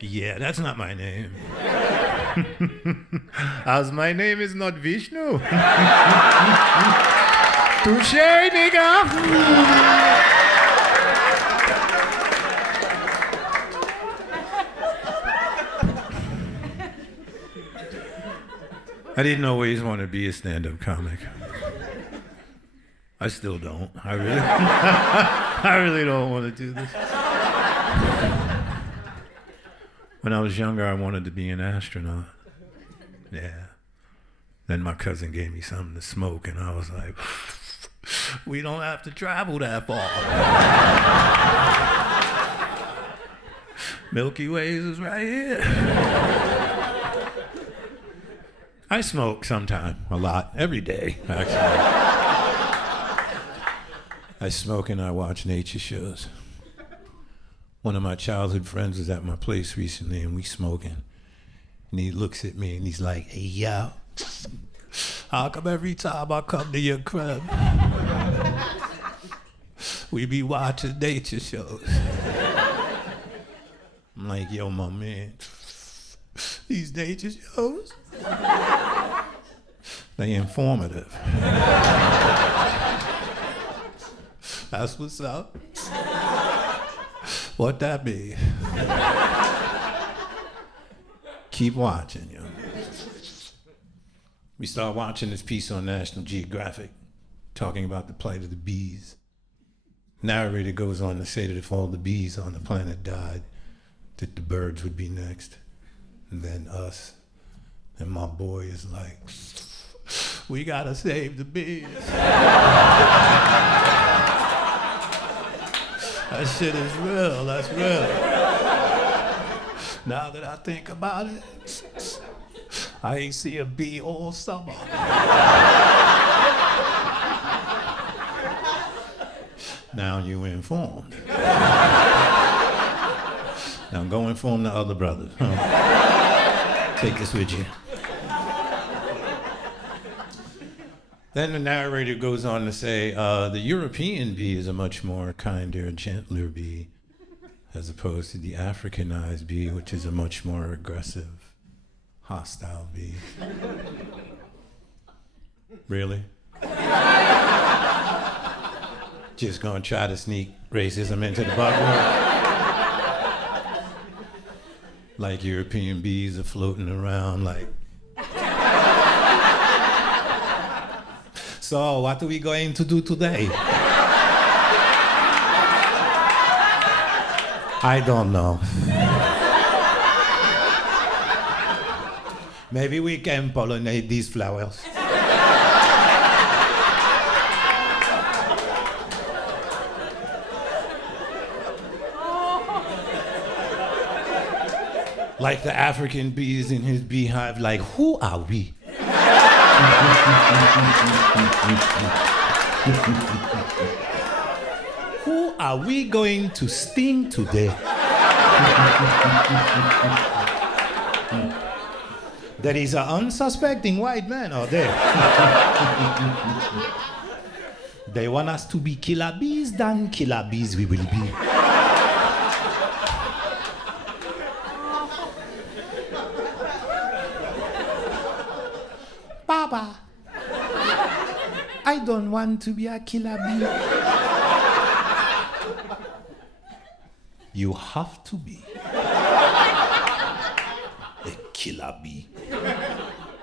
Yeah, that's not my name. As my name is not Vishnu. Touché, nigga. I didn't always want to be a stand-up comic. I still don't. I really, I really don't want to do this. When I was younger, I wanted to be an astronaut. Yeah. Then my cousin gave me something to smoke, and I was like, we don't have to travel that far. Milky Ways is right here. I smoke sometime, a lot, every day, actually. I smoke and I watch nature shows. One of my childhood friends was at my place recently and we smoking. And he looks at me and he's like, hey, yo, how come every time I come to your crib, we be watching nature shows? I'm like, yo, my man, these nature shows, they informative. That's what's up. What that be? Keep watching, yo. We start watching this piece on National Geographic talking about the plight of the bees. Narrator goes on to say that if all the bees on the planet died, that the birds would be next, and then us. And my boy is like, we gotta save the bees. That shit is real, that's real. Now that I think about it, I ain't see a bee all summer. Now you informed. Now go inform the other brothers. Huh? Take this with you. Then the narrator goes on to say, the European bee is a much more kinder, gentler bee, as opposed to the Africanized bee, which is a much more aggressive, hostile bee. Really? Just gonna try to sneak racism into the buckboard? Like European bees are floating around like, so what are we going to do today? I don't know. Maybe we can pollinate these flowers. Like the African bees in his beehive, like, who are we? Who are we going to sting today? There is an unsuspecting white man out there. They want us to be killer bees, then killer bees we will be. Baba, I don't want to be a killer bee. You have to be a killer bee.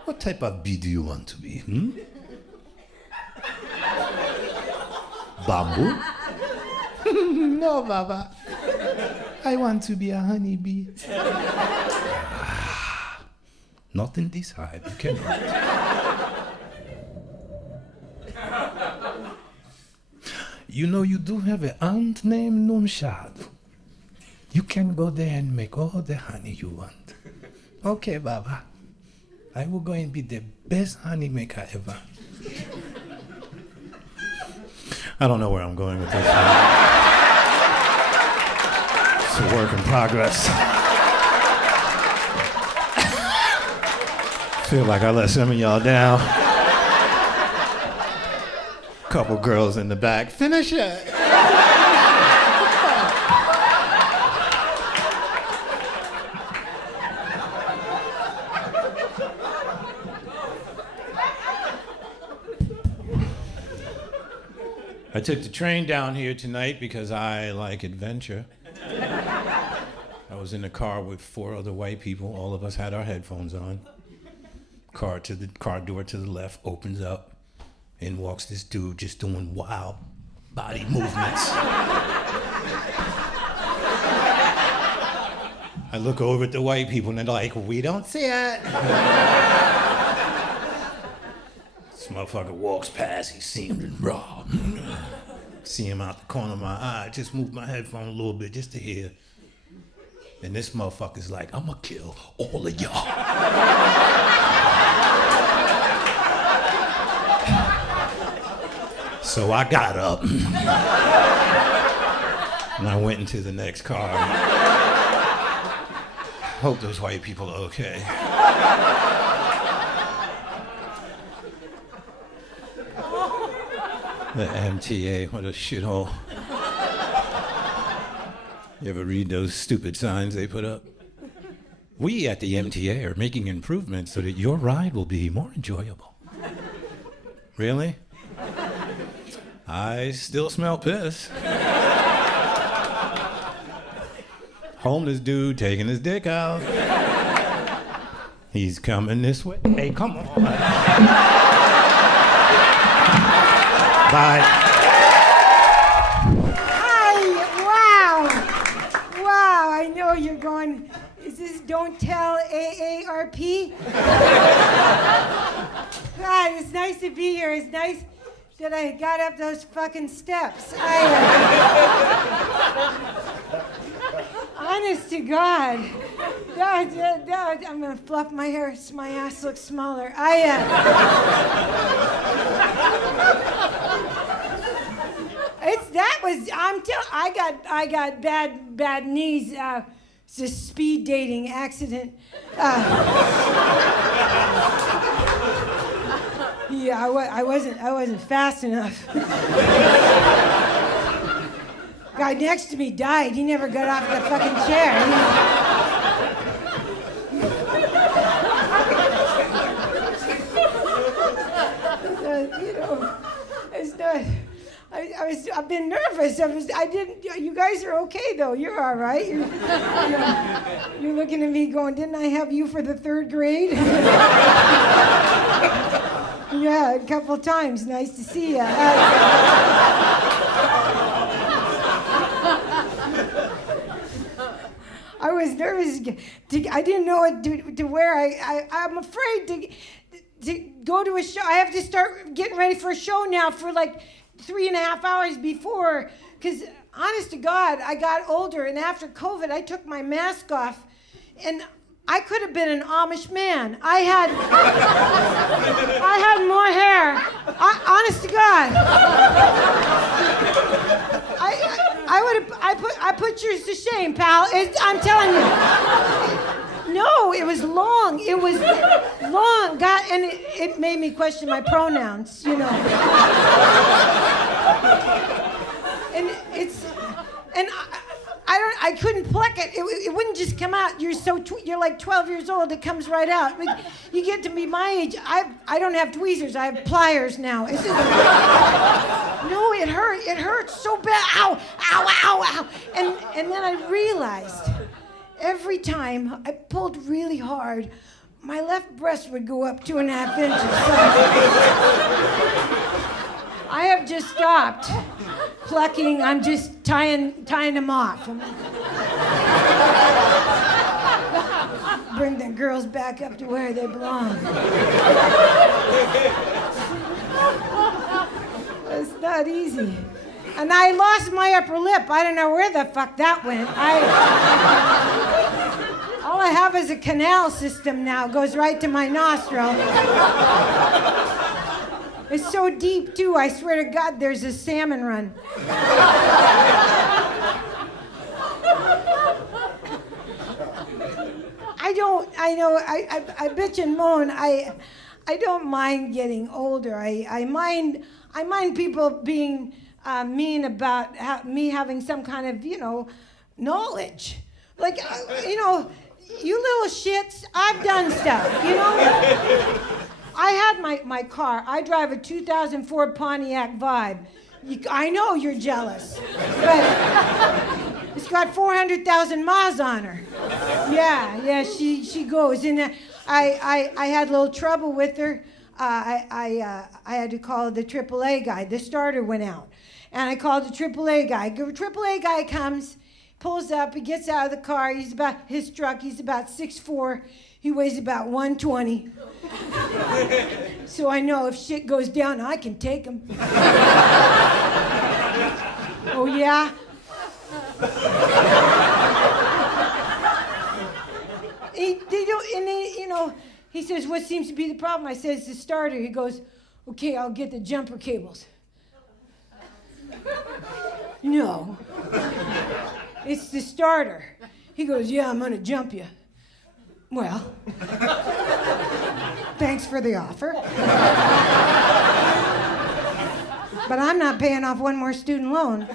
What type of bee do you want to be? Bamboo? No, Baba. I want to be a honey bee. Not in this hive, you cannot. You know, you do have an aunt named Nunshad. You can go there and make all the honey you want. Okay, Baba. I will go and be the best honey maker ever. I don't know where I'm going with this. It's a work in progress. Feel like I let some of y'all down. Couple girls in the back. Finish it. I took the train down here tonight because I like adventure. I was in the car with 4 other white people. All of us had our headphones on. Car door to the left opens up. In walks this dude just doing wild body movements. I look over at the white people and they're like, we don't see it. This motherfucker walks past, he seemed raw. See him out the corner of my eye, just move my headphone a little bit just to hear. And this motherfucker's like, I'm gonna kill all of y'all. So I got up and I went into the next car. Hope those white people are okay. The MTA, what a shithole. You ever read those stupid signs they put up? We at the MTA are making improvements so that your ride will be more enjoyable. Really? I still smell piss. Homeless dude taking his dick out. He's coming this way. Hey, come on. Bye. Hi, wow. Wow, I know you're going, is this Don't Tell AARP? God, it's nice to be here. It's nice that I got up those fucking steps. Honest to God. I'm gonna fluff my hair so my ass looks smaller. I got bad knees. It's a speed dating accident. Yeah, I wasn't fast enough. Guy next to me died. He never got off the fucking chair. It's not. I've been nervous. You guys are okay though. You're all right. You're looking at me going, didn't I have you for the 3rd grade? Yeah, a couple times. Nice to see you. I was nervous. I didn't know what to wear. I'm afraid to go to a show. I have to start getting ready for a show now for like 3.5 hours before. Because honest to God, I got older, and after COVID, I took my mask off, and I could have been an Amish man. I had more hair. Honest to God. I put yours to shame, pal. I'm telling you. No, it was long. It was long. God, and it made me question my pronouns, you know. And I couldn't pluck it. It wouldn't just come out. You're like 12 years old. It comes right out. But you get to be my age. I don't have tweezers. I have pliers now. No, it hurt. It hurts so bad. Ow, ow, ow, ow. And then I realized every time I pulled really hard, my left breast would go up 2.5 inches. I have just stopped plucking. I'm just tying them off. Bring the girls back up to where they belong. It's not easy. And I lost my upper lip. I don't know where the fuck that went. All I have is a canal system now. It goes right to my nostril. It's so deep, too. I swear to God, there's a salmon run. I bitch and moan. I don't mind getting older. I mind people being mean about me having some kind of, knowledge. Like, you little shits, I've done stuff, I had my car. I drive a 2004 Pontiac Vibe. I know you're jealous, but it's got 400,000 miles on her. Yeah, she goes. And I had a little trouble with her. I had to call the AAA guy. The starter went out. And I called the AAA guy. The AAA guy comes, pulls up, he gets out of the car. He's about 6'4". He weighs about 120. So I know if shit goes down, I can take him. Oh, yeah? He says, what seems to be the problem? I says, the starter. He goes, okay, I'll get the jumper cables. No. It's the starter. He goes, yeah, I'm gonna jump you. Well, thanks for the offer. But I'm not paying off one more student loan.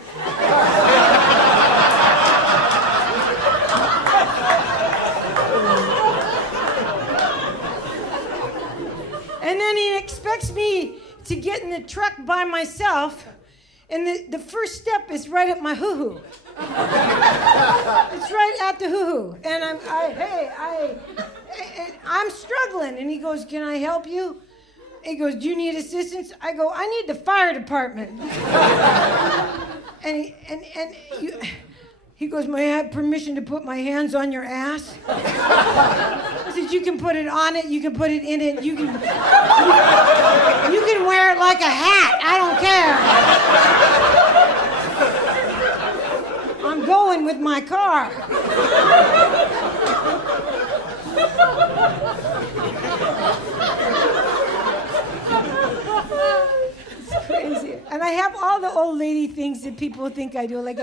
And then he expects me to get in the truck by myself, and the first step is right at my hoo-hoo. It's right at the hoo-hoo. And I'm struggling. And he goes, can I help you? He goes, do you need assistance? I go, I need the fire department. He goes, may I have permission to put my hands on your ass? I said, you can put it on it, you can put it in it, you can wear it like a hat, I don't care. I'm going with my car. It's crazy. And I have all the old lady things that people think I do, like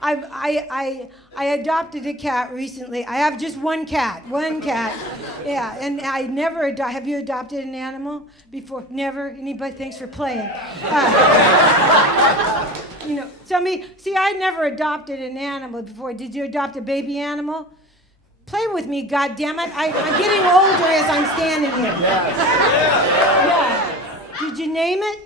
I adopted a cat recently. I have just one cat. Yeah, and I never have you adopted an animal before? Never? Anybody? Thanks for playing. I never adopted an animal before. Did you adopt a baby animal? Play with me, goddammit. I'm getting older as I'm standing here. Yeah. Did you name it?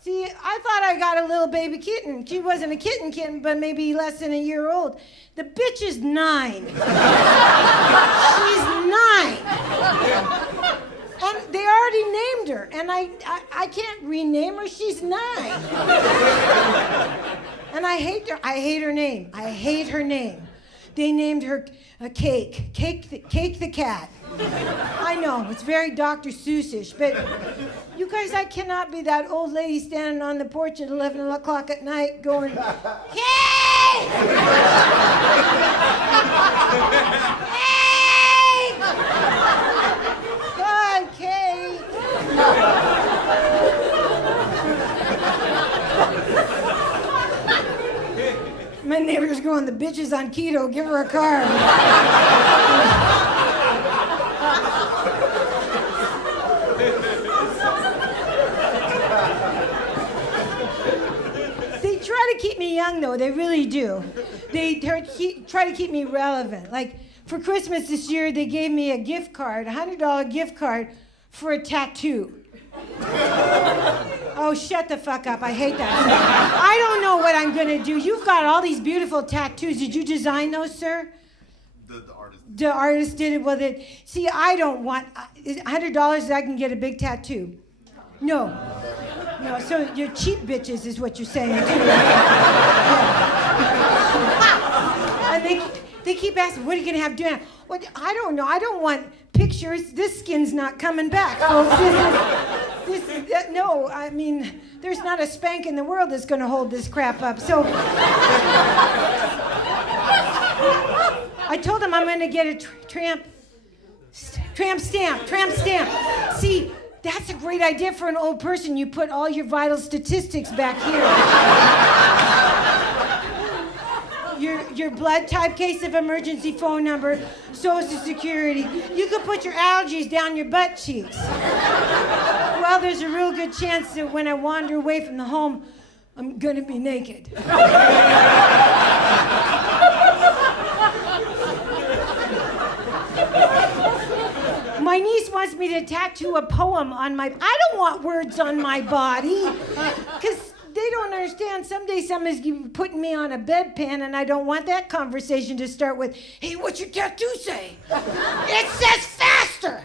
See, I thought I got a little baby kitten. She wasn't a kitten, but maybe less than a year old. The bitch is 9. She's 9. And they already named her, and I can't rename her. She's 9. And I hate her. I hate her name. I hate her name. They named her Cake the cat. I know, it's very Dr. Seussish, but you guys, I cannot be that old lady standing on the porch at 11 o'clock at night going, Cake! Cake! God, Cake! My neighbor's going, the bitch is on keto, give her a card. They try to keep me young, though, they really do. They try to keep me relevant. Like, for Christmas this year, they gave me a gift card, a $100 gift card for a tattoo. Oh, shut the fuck up. I hate that. I don't know what I'm going to do. You've got all these beautiful tattoos. Did you design those, sir? The artist. The artist did it. Well, see, I don't want $100 that I can get a big tattoo. No. No, so you're cheap bitches is what you're saying, too. Yeah. And they keep asking, what are you going to have dinner? Well, I don't know. I don't want pictures. This skin's not coming back, folks. No, I mean, there's not a spank in the world that's going to hold this crap up. So I told him I'm going to get a tramp stamp. See, that's a great idea for an old person. You put all your vital statistics back here. Your blood type, case of emergency phone number, Social Security. You could put your allergies down your butt cheeks. Well, there's a real good chance that when I wander away from the home, I'm gonna be naked. My niece wants me to tattoo a poem on my... I don't want words on my body, because they don't understand. Someday somebody's putting me on a bedpan, and I don't want that conversation to start with, hey, what's your tattoo say? It says faster! doctor.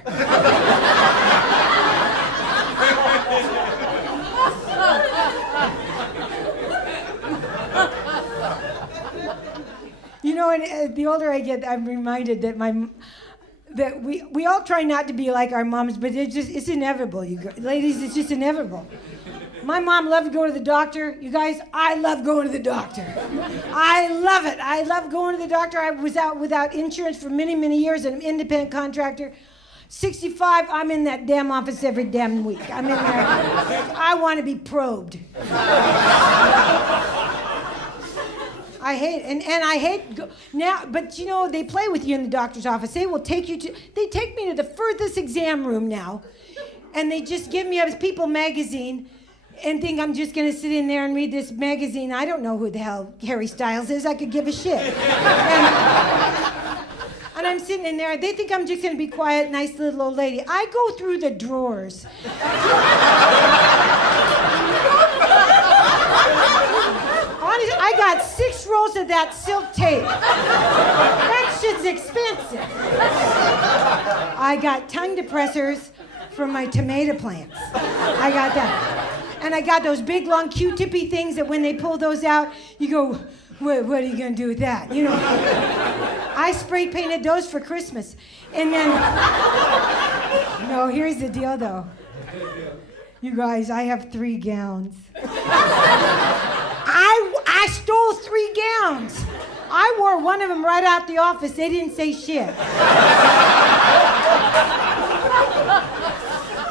You know, and the older I get, I'm reminded that we all try not to be like our moms, but it's inevitable, ladies. It's just inevitable. My mom loved to go to the doctor. You guys, I love going to the doctor. I love it. I love going to the doctor. I was out without insurance for many, many years, an independent contractor. 65, I'm in that damn office every damn week. I'm in there. I want to be probed. I hate and I hate now, but you know, they play with you in the doctor's office. They take me to the furthest exam room now, and they just give me a People magazine and think I'm just gonna sit in there and read this magazine. I don't know who the hell Harry Styles is. I could give a shit. And I'm sitting in there. They think I'm just gonna be quiet, nice little old lady. I go through the drawers. Honestly, I got 6 rolls of that silk tape. That shit's expensive. I got tongue depressors for my tomato plants. I got that. And I got those big, long Q-tippy things that when they pull those out, you go, what are you going to do with that? You know, I spray painted those for Christmas. And then, no, here's the deal, though. You guys, I have 3 gowns. I stole 3 gowns. I wore one of them right out the office. They didn't say shit.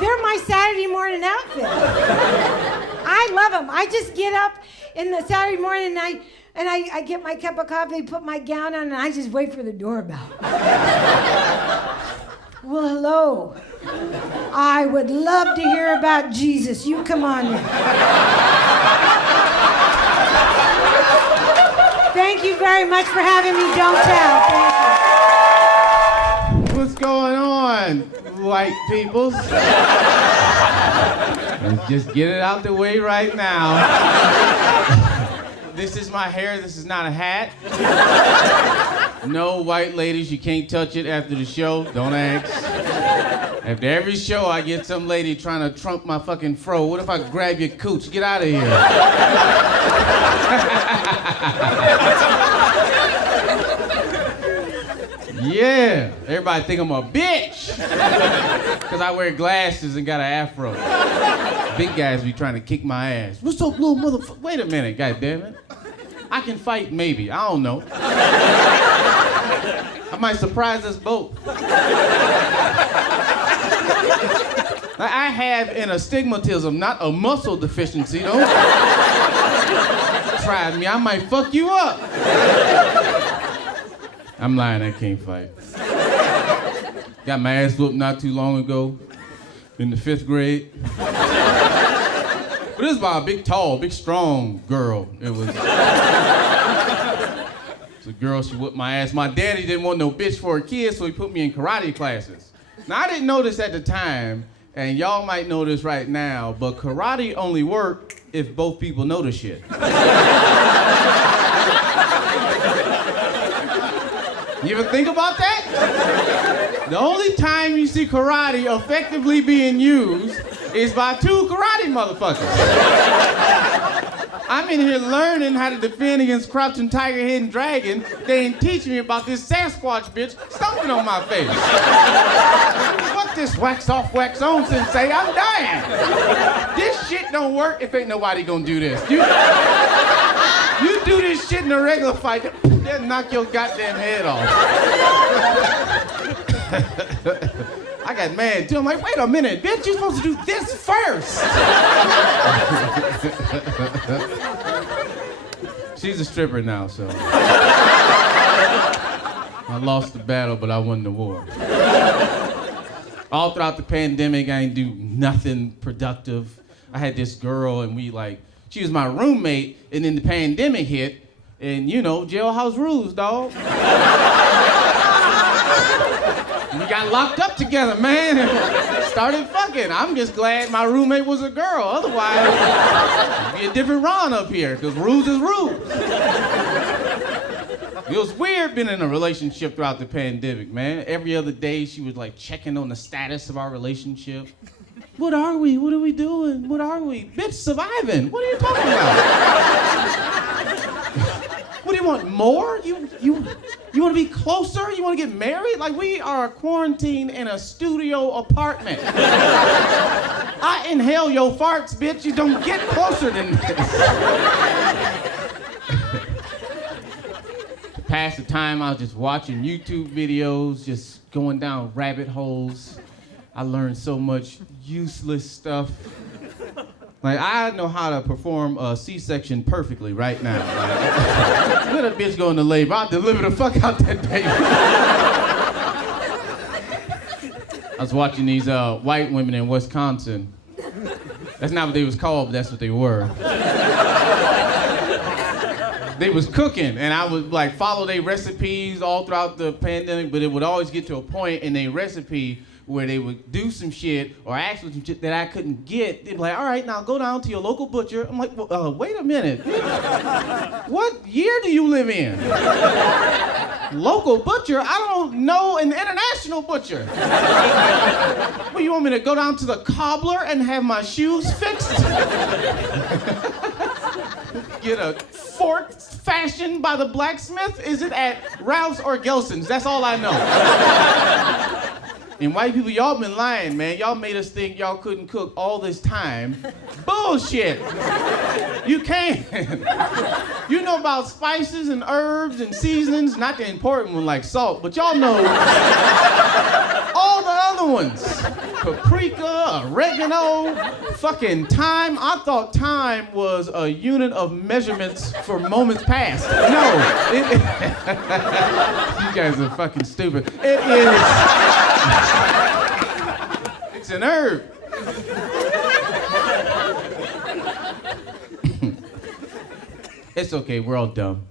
They're my Saturday morning outfit. I love them. I just get up in the Saturday morning and I get my cup of coffee, put my gown on, and I just wait for the doorbell. Well, hello. I would love to hear about Jesus. You come on in. Thank you very much for having me. Don't tell. Thank you. What's going on, white peoples? Let's just get it out the way right now. This is my hair. This is not a hat. No, white ladies, you can't touch it after the show. Don't ask. After every show, I get some lady trying to trump my fucking fro. What if I grab your cooch? Get out of here. Yeah, everybody think I'm a bitch. Because I wear glasses and got an afro. Big guys be trying to kick my ass. What's up, little motherfucker? Wait a minute, goddammit. I can fight, maybe. I don't know. I might surprise us both. I have an astigmatism, not a muscle deficiency. Don't try me. I might fuck you up. I'm lying, I can't fight. Got my ass whooped not too long ago in the 5th grade. But this was by a big, tall, big, strong girl. It was a girl, she whooped my ass. My daddy didn't want no bitch for a kid, so he put me in karate classes. Now, I didn't know this at the time, and y'all might know this right now, but karate only worked if both people know the shit. You ever think about that? The only time you see karate effectively being used is by 2 karate motherfuckers. I'm in here learning how to defend against crouching tiger, hidden dragon. They ain't teaching me about this Sasquatch bitch stomping on my face. Fuck this wax off, wax on sensei, I'm dying. This shit don't work if ain't nobody gonna do this. You do this shit in a regular fight, they'll knock your goddamn head off. I got mad too. I'm like, wait a minute, bitch, you're supposed to do this first. She's a stripper now, so. I lost the battle, but I won the war. All throughout the pandemic, I didn't do nothing productive. I had this girl, and she was my roommate, and then the pandemic hit, and you know, jailhouse rules, dog. We got locked up together, man, and started fucking. I'm just glad my roommate was a girl. Otherwise, it'd be a different Ron up here, because rules is rules. It was weird being in a relationship throughout the pandemic, man. Every other day she was like checking on the status of our relationship. What are we? What are we doing? What are we? Bitch, surviving. What are you talking about? What do you want? More? You want to be closer? You want to get married? Like, we are quarantined in a studio apartment. I inhale your farts, bitch. You don't get closer than this. To pass the time, I was just watching YouTube videos, just going down rabbit holes. I learned so much useless stuff. Like, I know how to perform a C-section perfectly right now. Like, let a bitch go into labor, I'll deliver the fuck out that baby. I was watching these white women in Wisconsin. That's not what they was called, but that's what they were. They was cooking, and I would like follow their recipes all throughout the pandemic, but it would always get to a point in their recipe where they would do some shit or ask for some shit that I couldn't get. They'd be like, all right, now go down to your local butcher. I'm like, well, wait a minute. What year do you live in? Local butcher? I don't know an international butcher. Well, you want me to go down to the cobbler and have my shoes fixed? Get a fork fashioned by the blacksmith? Is it at Ralph's or Gelson's? That's all I know. And white people, y'all been lying, man. Y'all made us think y'all couldn't cook all this time. Bullshit. You can. You know about spices and herbs and seasonings, not the important one like salt, but y'all know all the other ones. Paprika, oregano, fucking thyme. I thought thyme was a unit of measurements for moments past. No. You guys are fucking stupid. It is. It's an herb. It's okay, we're all dumb.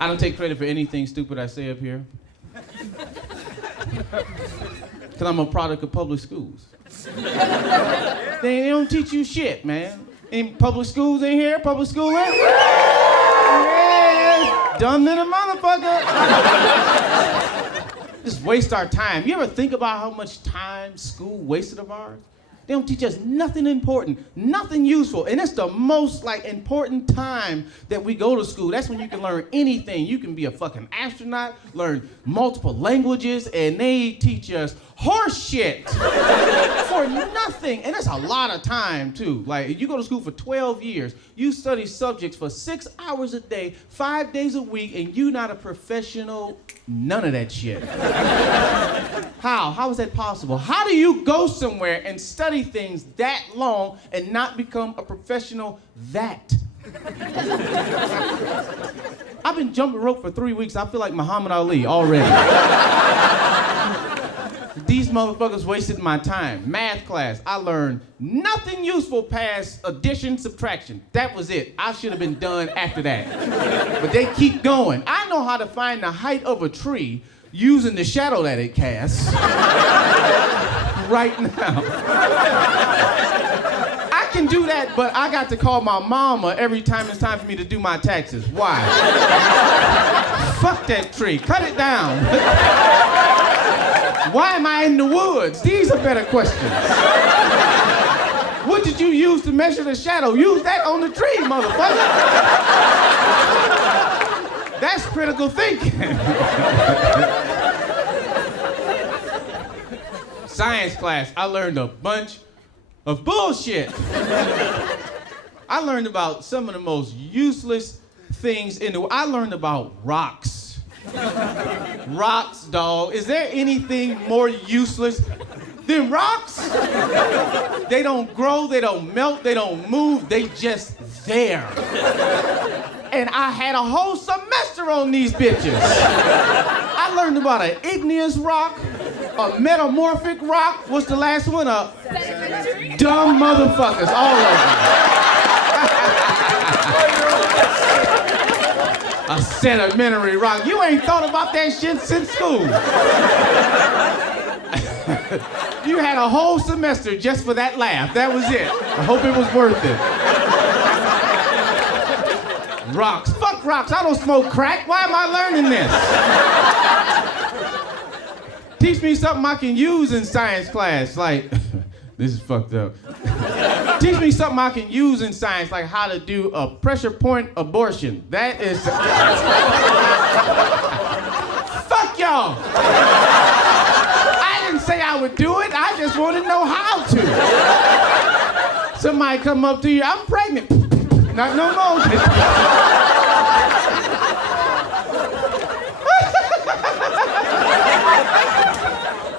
I don't take credit for anything stupid I say up here. Because I'm a product of public schools. They don't teach you shit, man. Any public schools in here? Public school in? Yeah, dumb little motherfucker. Just waste our time. You ever think about how much time school wasted of ours? They don't teach us nothing important, nothing useful. And it's the most like important time that we go to school. That's when you can learn anything. You can be a fucking astronaut, learn multiple languages, and they teach us horse shit for nothing. And it's a lot of time too. Like you go to school for 12 years, you study subjects for 6 hours a day, 5 days a week, and you not a professional, none of that shit. How? How is that possible? How do you go somewhere and study things that long and not become a professional that? I've been jumping rope for 3 weeks. I feel like Muhammad Ali already. These motherfuckers wasted my time. Math class, I learned nothing useful past addition, subtraction. That was it. I should have been done after that. But they keep going. I know how to find the height of a tree using the shadow that it casts right now. I can do that, but I got to call my mama every time it's time for me to do my taxes. Why? Fuck that tree. Cut it down. Why am I in the woods? These are better questions. What did you use to measure the shadow? Use that on the tree, motherfucker. That's critical thinking. Science class, I learned a bunch of bullshit. I learned about some of the most useless things in the world. I learned about rocks. Rocks, dog. Is there anything more useless than rocks? They don't grow, they don't melt, they don't move, they just there. And I had a whole semester on these bitches. I learned about an igneous rock, a metamorphic rock. What's the last one? Dumb motherfuckers, all of them. A sedimentary rock. You ain't thought about that shit since school. You had a whole semester just for that laugh. That was it. I hope it was worth it. Rocks. Fuck rocks. I don't smoke crack. Why am I learning this? Teach me something I can use in science class. Like, this is fucked up. Teach me something I can use in science, like how to do a pressure point abortion. That is... Fuck y'all. I didn't say I would do it. I just want to know how to. Somebody come up to you, I'm pregnant. Not no more.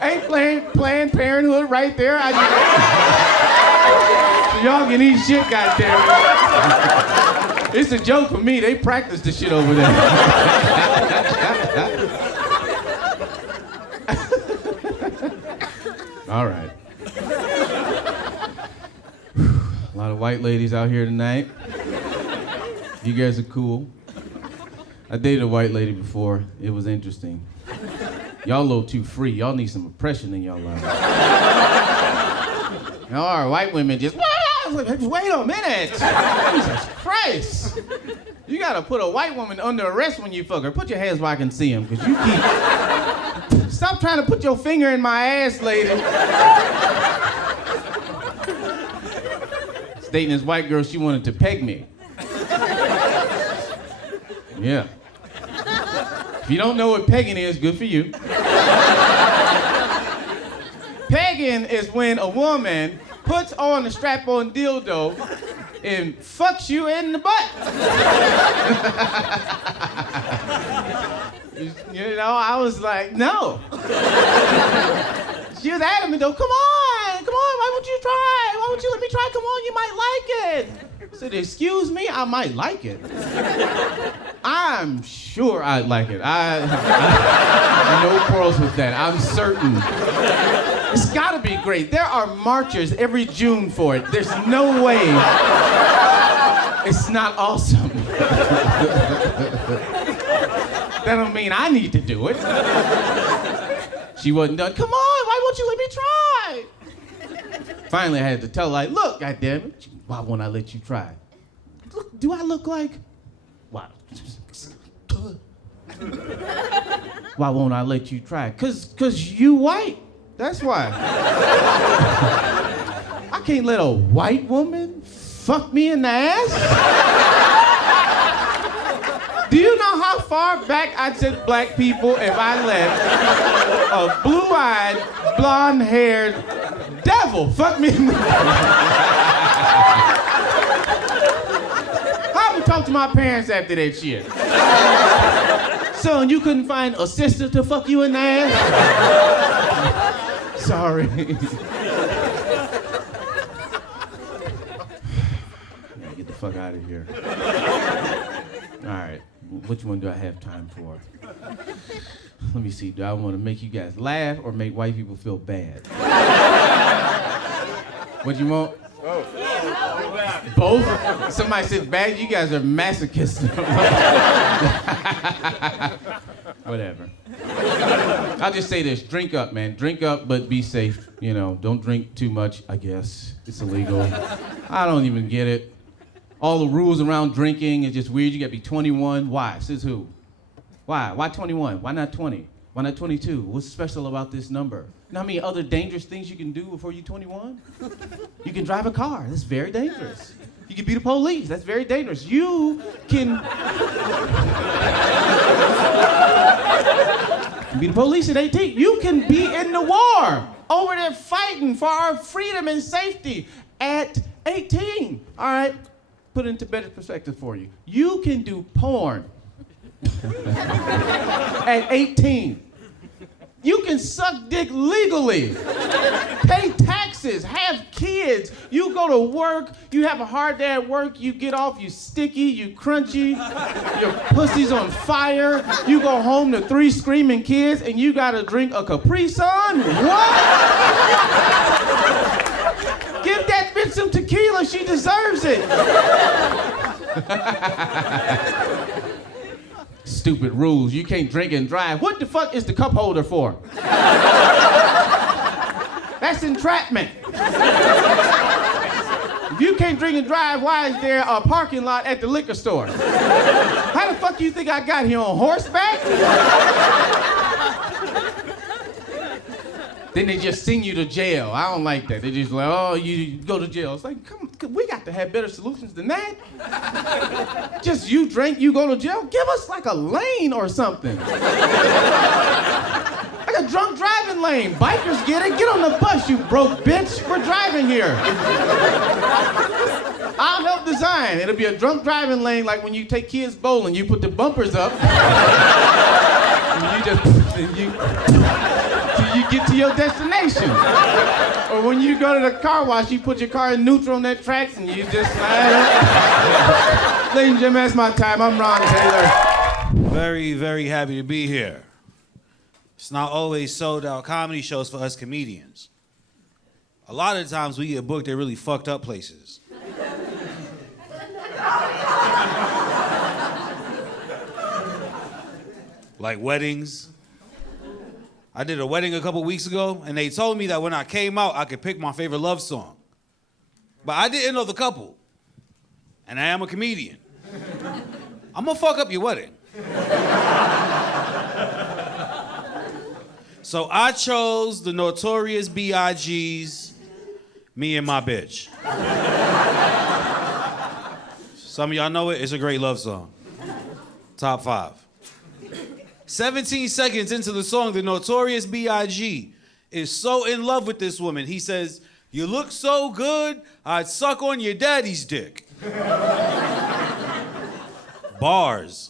Ain't Planned Parenthood right there. Y'all can eat shit, goddamn. It's a joke for me. They practice the shit over there. All right. A lot of white ladies out here tonight. You guys are cool. I dated a white lady before. It was interesting. Y'all a little too free. Y'all need some oppression in y'all life. All right, white women just, wait a minute. Jesus Christ. You gotta put a white woman under arrest when you fuck her. Put your hands where I can see them, because you keep... Stop trying to put your finger in my ass, lady. Dating this white girl, she wanted to peg me. Yeah. If you don't know what pegging is, good for you. Pegging is when a woman puts on a strap-on dildo and fucks you in the butt. You know, I was like, no. She was adamant though, come on, why won't you try? Why won't you let me try? Come on, you might like it. I said, excuse me, I might like it. I'm sure I'd like it. I no quarrels with that, I'm certain. It's gotta be great. There are marches every June for it. There's no way it's not awesome. That don't mean I need to do it. She wasn't done. Come on, why won't you let me try? Finally, I had to tell her, like, look, goddammit, why won't I let you try? Look, do I look like? Why? Why won't I let you try? Cause you white. That's why. I can't let a white woman fuck me in the ass. Do you know how far back I'd send black people if I let a blue-eyed, blonde-haired devil fuck me in the How would I talk to my parents after that shit? Son, you couldn't find a sister to fuck you in the ass? Sorry. Get the fuck out of here. All right. Which one do I have time for? Let me see. Do I want to make you guys laugh or make white people feel bad? What you want? Both. Both? Somebody said bad. You guys are masochists. Whatever. I'll just say this. Drink up, man. Drink up, but be safe. You know, don't drink too much, I guess. It's illegal. I don't even get it. All the rules around drinking is just weird. You gotta be 21. Why? Says who? Why? Why 21? Why not 20? Why not 22? What's special about this number? You know how many other dangerous things you can do before you're 21? You can drive a car. That's very dangerous. You can be the police. That's very dangerous. You can be the police at 18. You can be in the war over there fighting for our freedom and safety at 18. All right. Put it into better perspective for you. You can do porn at 18. You can suck dick legally, pay taxes, have kids. You go to work, you have a hard day at work, you get off, you sticky, you crunchy, your pussy's on fire. You go home to 3 screaming kids and you gotta drink a Capri Sun? What? Give that bitch some tequila, she deserves it. Stupid rules. You can't drink and drive. What the fuck is the cup holder for? That's entrapment. If you can't drink and drive, why is there a parking lot at the liquor store? How the fuck do you think I got here, on horseback? Then they just send you to jail. I don't like that. They just like, oh, you go to jail. It's like, come on, we got to have better solutions than that. Just you drink, you go to jail. Give us like a lane or something. Like a drunk driving lane. Bikers get it. Get on the bus, you broke bitch. We're driving here. I'll help design. It'll be a drunk driving lane like when you take kids bowling. You put the bumpers up. And you just, and you get to your destination. Or when you go to the car wash, you put your car in neutral on that tracks and you just slide up. Ladies and gentlemen, that's my time. I'm Ron Taylor. Very, very happy to be here. It's not always sold out comedy shows for us comedians. A lot of times we get booked at really fucked up places. Like weddings. I did a wedding a couple weeks ago, and they told me that when I came out, I could pick my favorite love song. But I didn't know the couple. And I am a comedian. I'm gonna fuck up your wedding. So I chose the Notorious B.I.G.'s Me and My Bitch. Some of y'all know it, it's a great love song. Top 5. 17 seconds into the song, the Notorious B.I.G. is so in love with this woman. He says, "You look so good, I'd suck on your daddy's dick." Bars.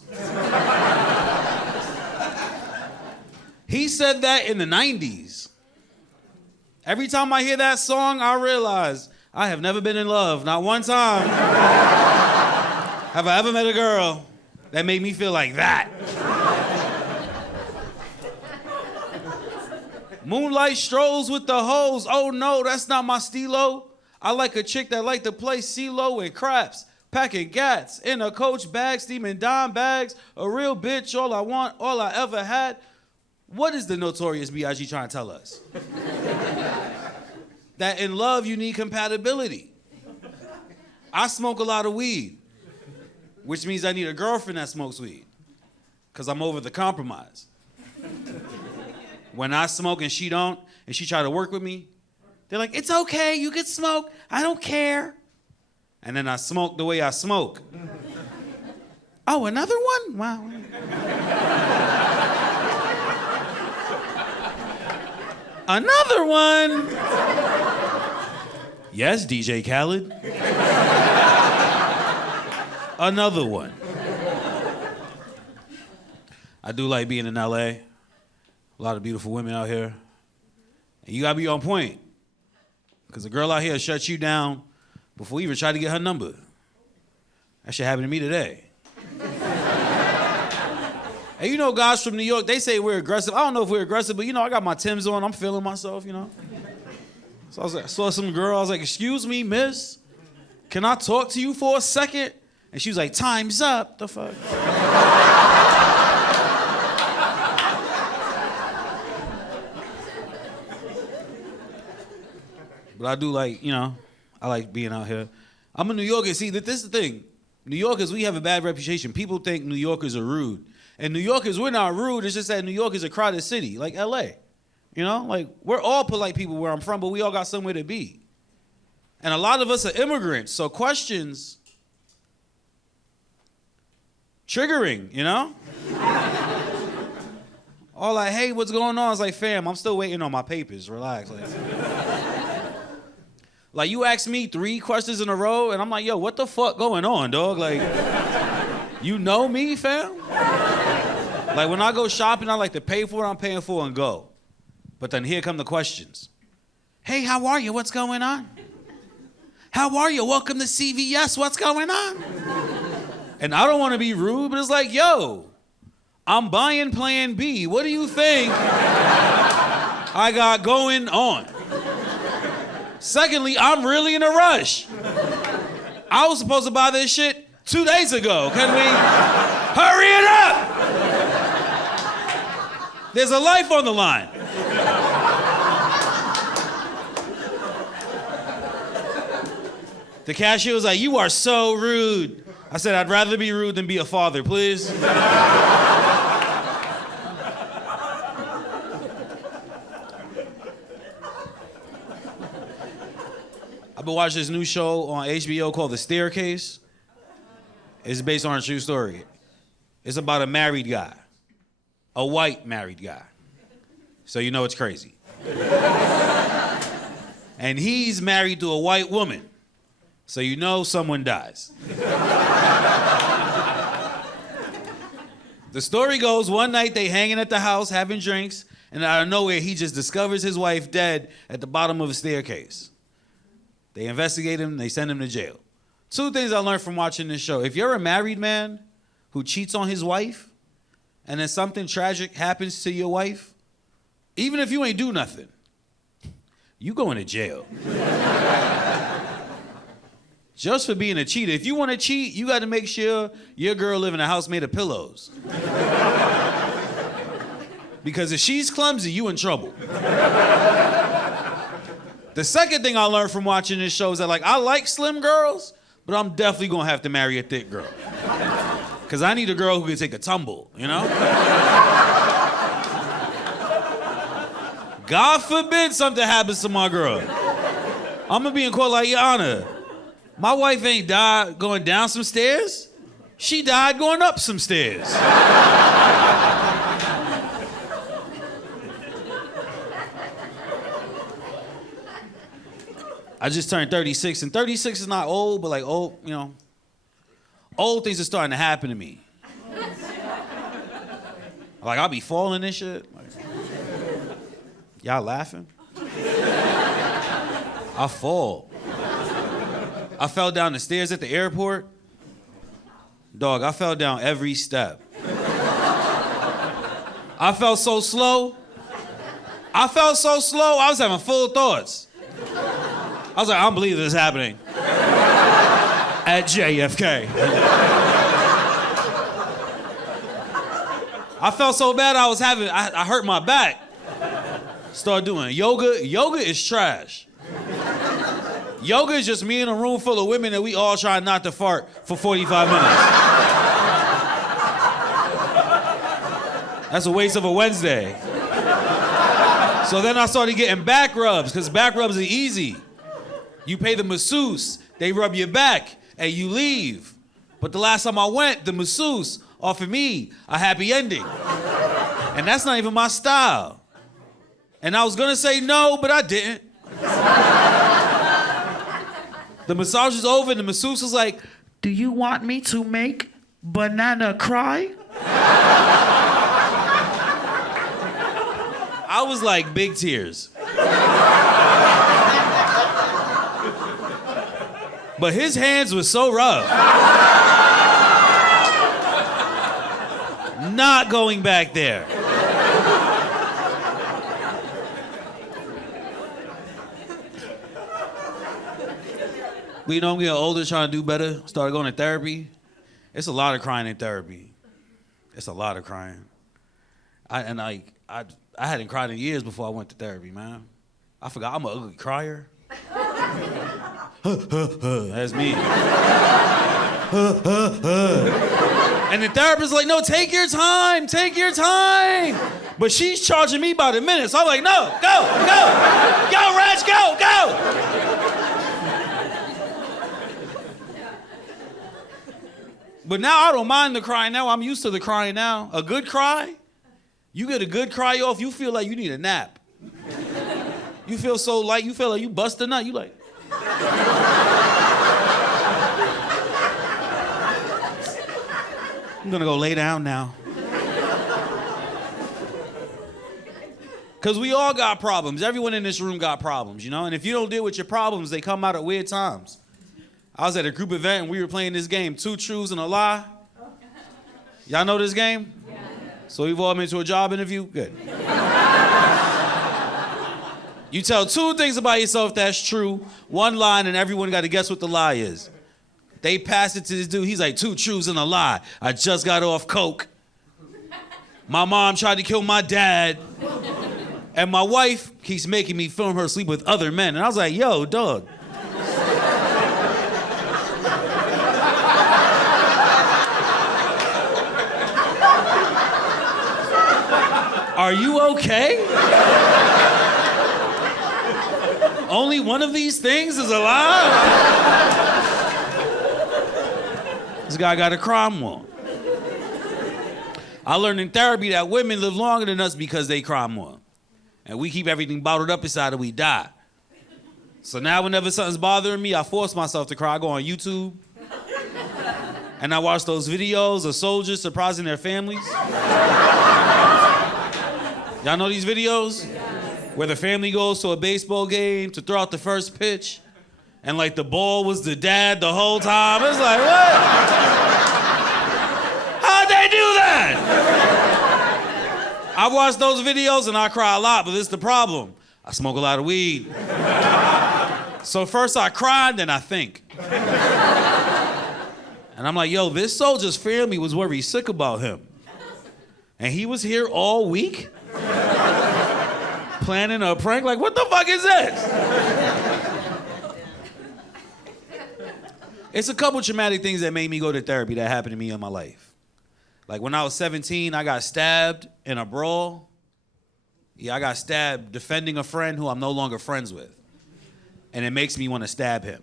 He said that in the 90s. Every time I hear that song, I realize I have never been in love. Not one time have I ever met a girl that made me feel like that. Moonlight strolls with the hoes. Oh no, that's not my stilo. I like a chick that like to play CeeLo and craps, packing gats in a Coach bag, steaming dime bags. A real bitch, all I want, all I ever had. What is the Notorious B.I.G. trying to tell us? That in love you need compatibility. I smoke a lot of weed, which means I need a girlfriend that smokes weed, because I'm over the compromise. When I smoke and she don't, and she try to work with me, they're like, "It's okay, you can smoke, I don't care." And then I smoke the way I smoke. Oh, another one? Wow. Another one? Yes, DJ Khaled. Another one. I do like being in LA. A lot of beautiful women out here. And you gotta be on point. Because a girl out here shut you down before you even try to get her number. That shit happened to me today. And you know guys from New York, they say we're aggressive. I don't know if we're aggressive, but you know, I got my Timbs on, I'm feeling myself, you know. So I was like, I saw some girl, I was like, "Excuse me, miss, can I talk to you for a second?" And she was like, "Time's up." The fuck? But I do like, you know, I like being out here. I'm a New Yorker. See, this is the thing. New Yorkers, we have a bad reputation. People think New Yorkers are rude. And New Yorkers, we're not rude. It's just that New York is a crowded city, like LA. You know, like we're all polite people where I'm from, but we all got somewhere to be. And a lot of us are immigrants, so questions, triggering, you know? All like, "Hey, what's going on?" It's like, "Fam, I'm still waiting on my papers, relax." Like you asked me 3 questions in a row, and I'm like, "Yo, what the fuck going on, dog?" Like, you know me, fam? Like when I go shopping, I like to pay for what I'm paying for and go. But then here come the questions. "Hey, how are you? What's going on? How are you? Welcome to CVS. What's going on?" And I don't want to be rude, but it's like, "Yo, I'm buying Plan B. What do you think I got going on? Secondly, I'm really in a rush. I was supposed to buy this shit 2 days ago. Can we hurry it up? There's a life on the line." The cashier was like, "You are so rude." I said, "I'd rather be rude than be a father, please." I've been watching this new show on HBO called The Staircase. It's based on a true story. It's about a married guy, a white married guy. So you know it's crazy. And he's married to a white woman. So you know someone dies. The story goes, one night they hanging at the house having drinks, and out of nowhere he just discovers his wife dead at the bottom of a staircase. They investigate him, they send him to jail. Two things I learned from watching this show. If you're a married man who cheats on his wife, and then something tragic happens to your wife, even if you ain't do nothing, you going to jail. Just for being a cheater. If you want to cheat, you got to make sure your girl live in a house made of pillows. Because if she's clumsy, you in trouble. The second thing I learned from watching this show is that, like, I like slim girls, but I'm definitely gonna have to marry a thick girl. Because I need a girl who can take a tumble, you know? God forbid something happens to my girl. I'm gonna be in court like, Your Honor, my wife ain't died going down some stairs. She died going up some stairs. I just turned 36, and 36 is not old, but like old, you know, old things are starting to happen to me. Like, I'll be falling and shit. Like, y'all laughing? I fall. I fell down the stairs at the airport. Dog, I fell down every step. I felt so slow. I was having full thoughts. I was like, I don't believe this is happening. At JFK. I felt so bad I hurt my back. Started doing yoga. Yoga is trash. Yoga is just me in a room full of women that we all try not to fart for 45 minutes. That's a waste of a Wednesday. So then I started getting back rubs, because back rubs are easy. You pay the masseuse, they rub your back, and you leave. But the last time I went, the masseuse offered me a happy ending. And that's not even my style. And I was gonna say no, but I didn't. The massage was over and the masseuse was like, "Do you want me to make banana cry?" I was like, big tears. But his hands were so rough. Not going back there. But you know, I'm getting older, trying to do better. Started going to therapy. It's a lot of crying in therapy. It's a lot of crying. I hadn't cried in years before I went to therapy, man. I forgot I'm an ugly crier. That's me. And the therapist's like, "No, take your time. But she's charging me by the minute. So I'm like, "No, go. Go, Reg, go. But now I don't mind the crying now. I'm used to the crying now. A good cry, you get a good cry off, you feel like you need a nap. You feel so light, you feel like you bust a nut. You like... I'm gonna go lay down now. Because we all got problems. Everyone in this room got problems, you know? And if you don't deal with your problems, they come out at weird times. I was at a group event and we were playing this game, 2 Truths and a Lie. Y'all know this game? Yeah. So we've all been to a job interview? Good. You tell 2 things about yourself that's true, 1 line, and everyone got to guess what the lie is. They passed it to this dude. He's like, 2 truths and a lie. I just got off coke. My mom tried to kill my dad. And my wife keeps making me film her sleep with other men. And I was like, yo, dog. Are you okay? Only one of these things is alive? This guy got a crime more. I learned in therapy that women live longer than us because they cry more. And we keep everything bottled up inside and we die. So now whenever something's bothering me, I force myself to cry. I go on YouTube and I watch those videos of soldiers surprising their families. Y'all know these videos? Where the family goes to a baseball game to throw out the first pitch and like the ball was the dad the whole time. It's like, what? How'd they do that? I watch those videos and I cry a lot, but this is the problem. I smoke a lot of weed. So first I cry, then I think. And I'm like, yo, this soldier's family was worried sick about him. And he was here all week? Planning a prank? Like, what the fuck is this? It's a couple traumatic things that made me go to therapy that happened to me in my life. Like when I was 17, I got stabbed in a brawl. Yeah, I got stabbed defending a friend who I'm no longer friends with. And it makes me want to stab him.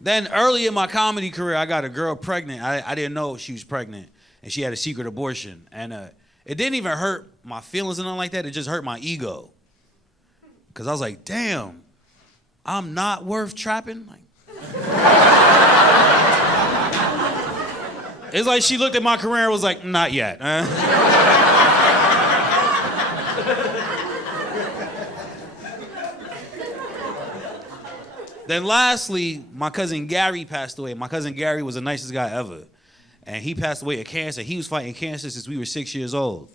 Then early in my comedy career, I got a girl pregnant. I didn't know she was pregnant. And she had a secret abortion. And it didn't even hurt my feelings and nothing like that. It just hurt my ego. Because I was like, damn, I'm not worth trapping? Like, it's like she looked at my career and was like, not yet. Then lastly, my cousin Gary passed away. My cousin Gary was the nicest guy ever. And he passed away of cancer. He was fighting cancer since we were 6 years old.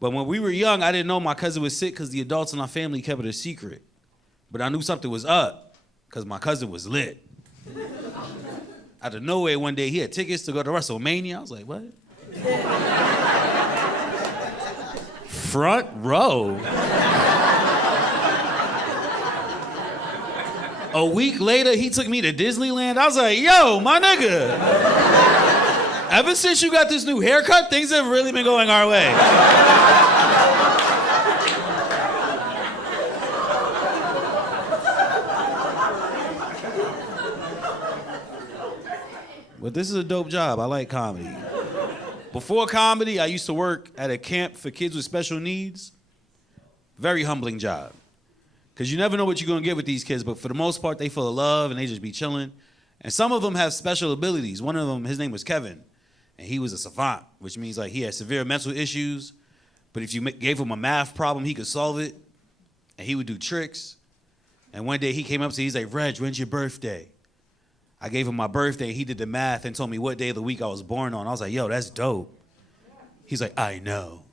But when we were young, I didn't know my cousin was sick because the adults in our family kept it a secret. But I knew something was up because my cousin was lit. Out of nowhere one day, he had tickets to go to WrestleMania. I was like, what? Front row. A week later, he took me to Disneyland. I was like, yo, my nigga. Ever since you got this new haircut, things have really been going our way. But this is a dope job. I like comedy. Before comedy, I used to work at a camp for kids with special needs. Very humbling job. Because you never know what you're going to get with these kids, but for the most part, they full of love and they just be chilling. And some of them have special abilities. One of them, his name was Kevin, and he was a savant, which means like he had severe mental issues, but if you gave him a math problem, he could solve it, and he would do tricks. And one day he came up to me, he's like, Reg, when's your birthday? I gave him my birthday, he did the math and told me what day of the week I was born on. I was like, yo, that's dope. He's like, I know.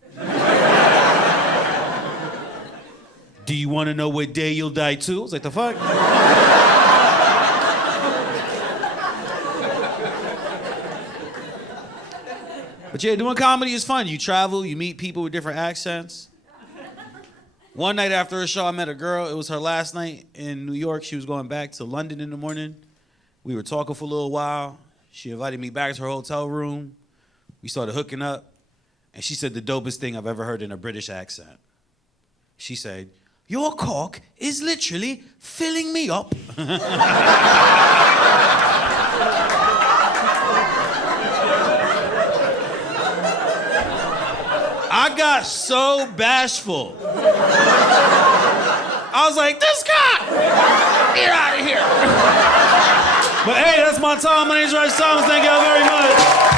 Do you want to know what day you'll die too? I was like, the fuck? But yeah, doing comedy is fun. You travel, you meet people with different accents. One night after a show, I met a girl. It was her last night in New York. She was going back to London in the morning. We were talking for a little while. She invited me back to her hotel room. We started hooking up. And she said the dopest thing I've ever heard in a British accent. She said, your cock is literally filling me up. I got so bashful. I was like, this cock! Get out of here. But hey, that's my time. My name's Reg Thomas. Thank y'all very much.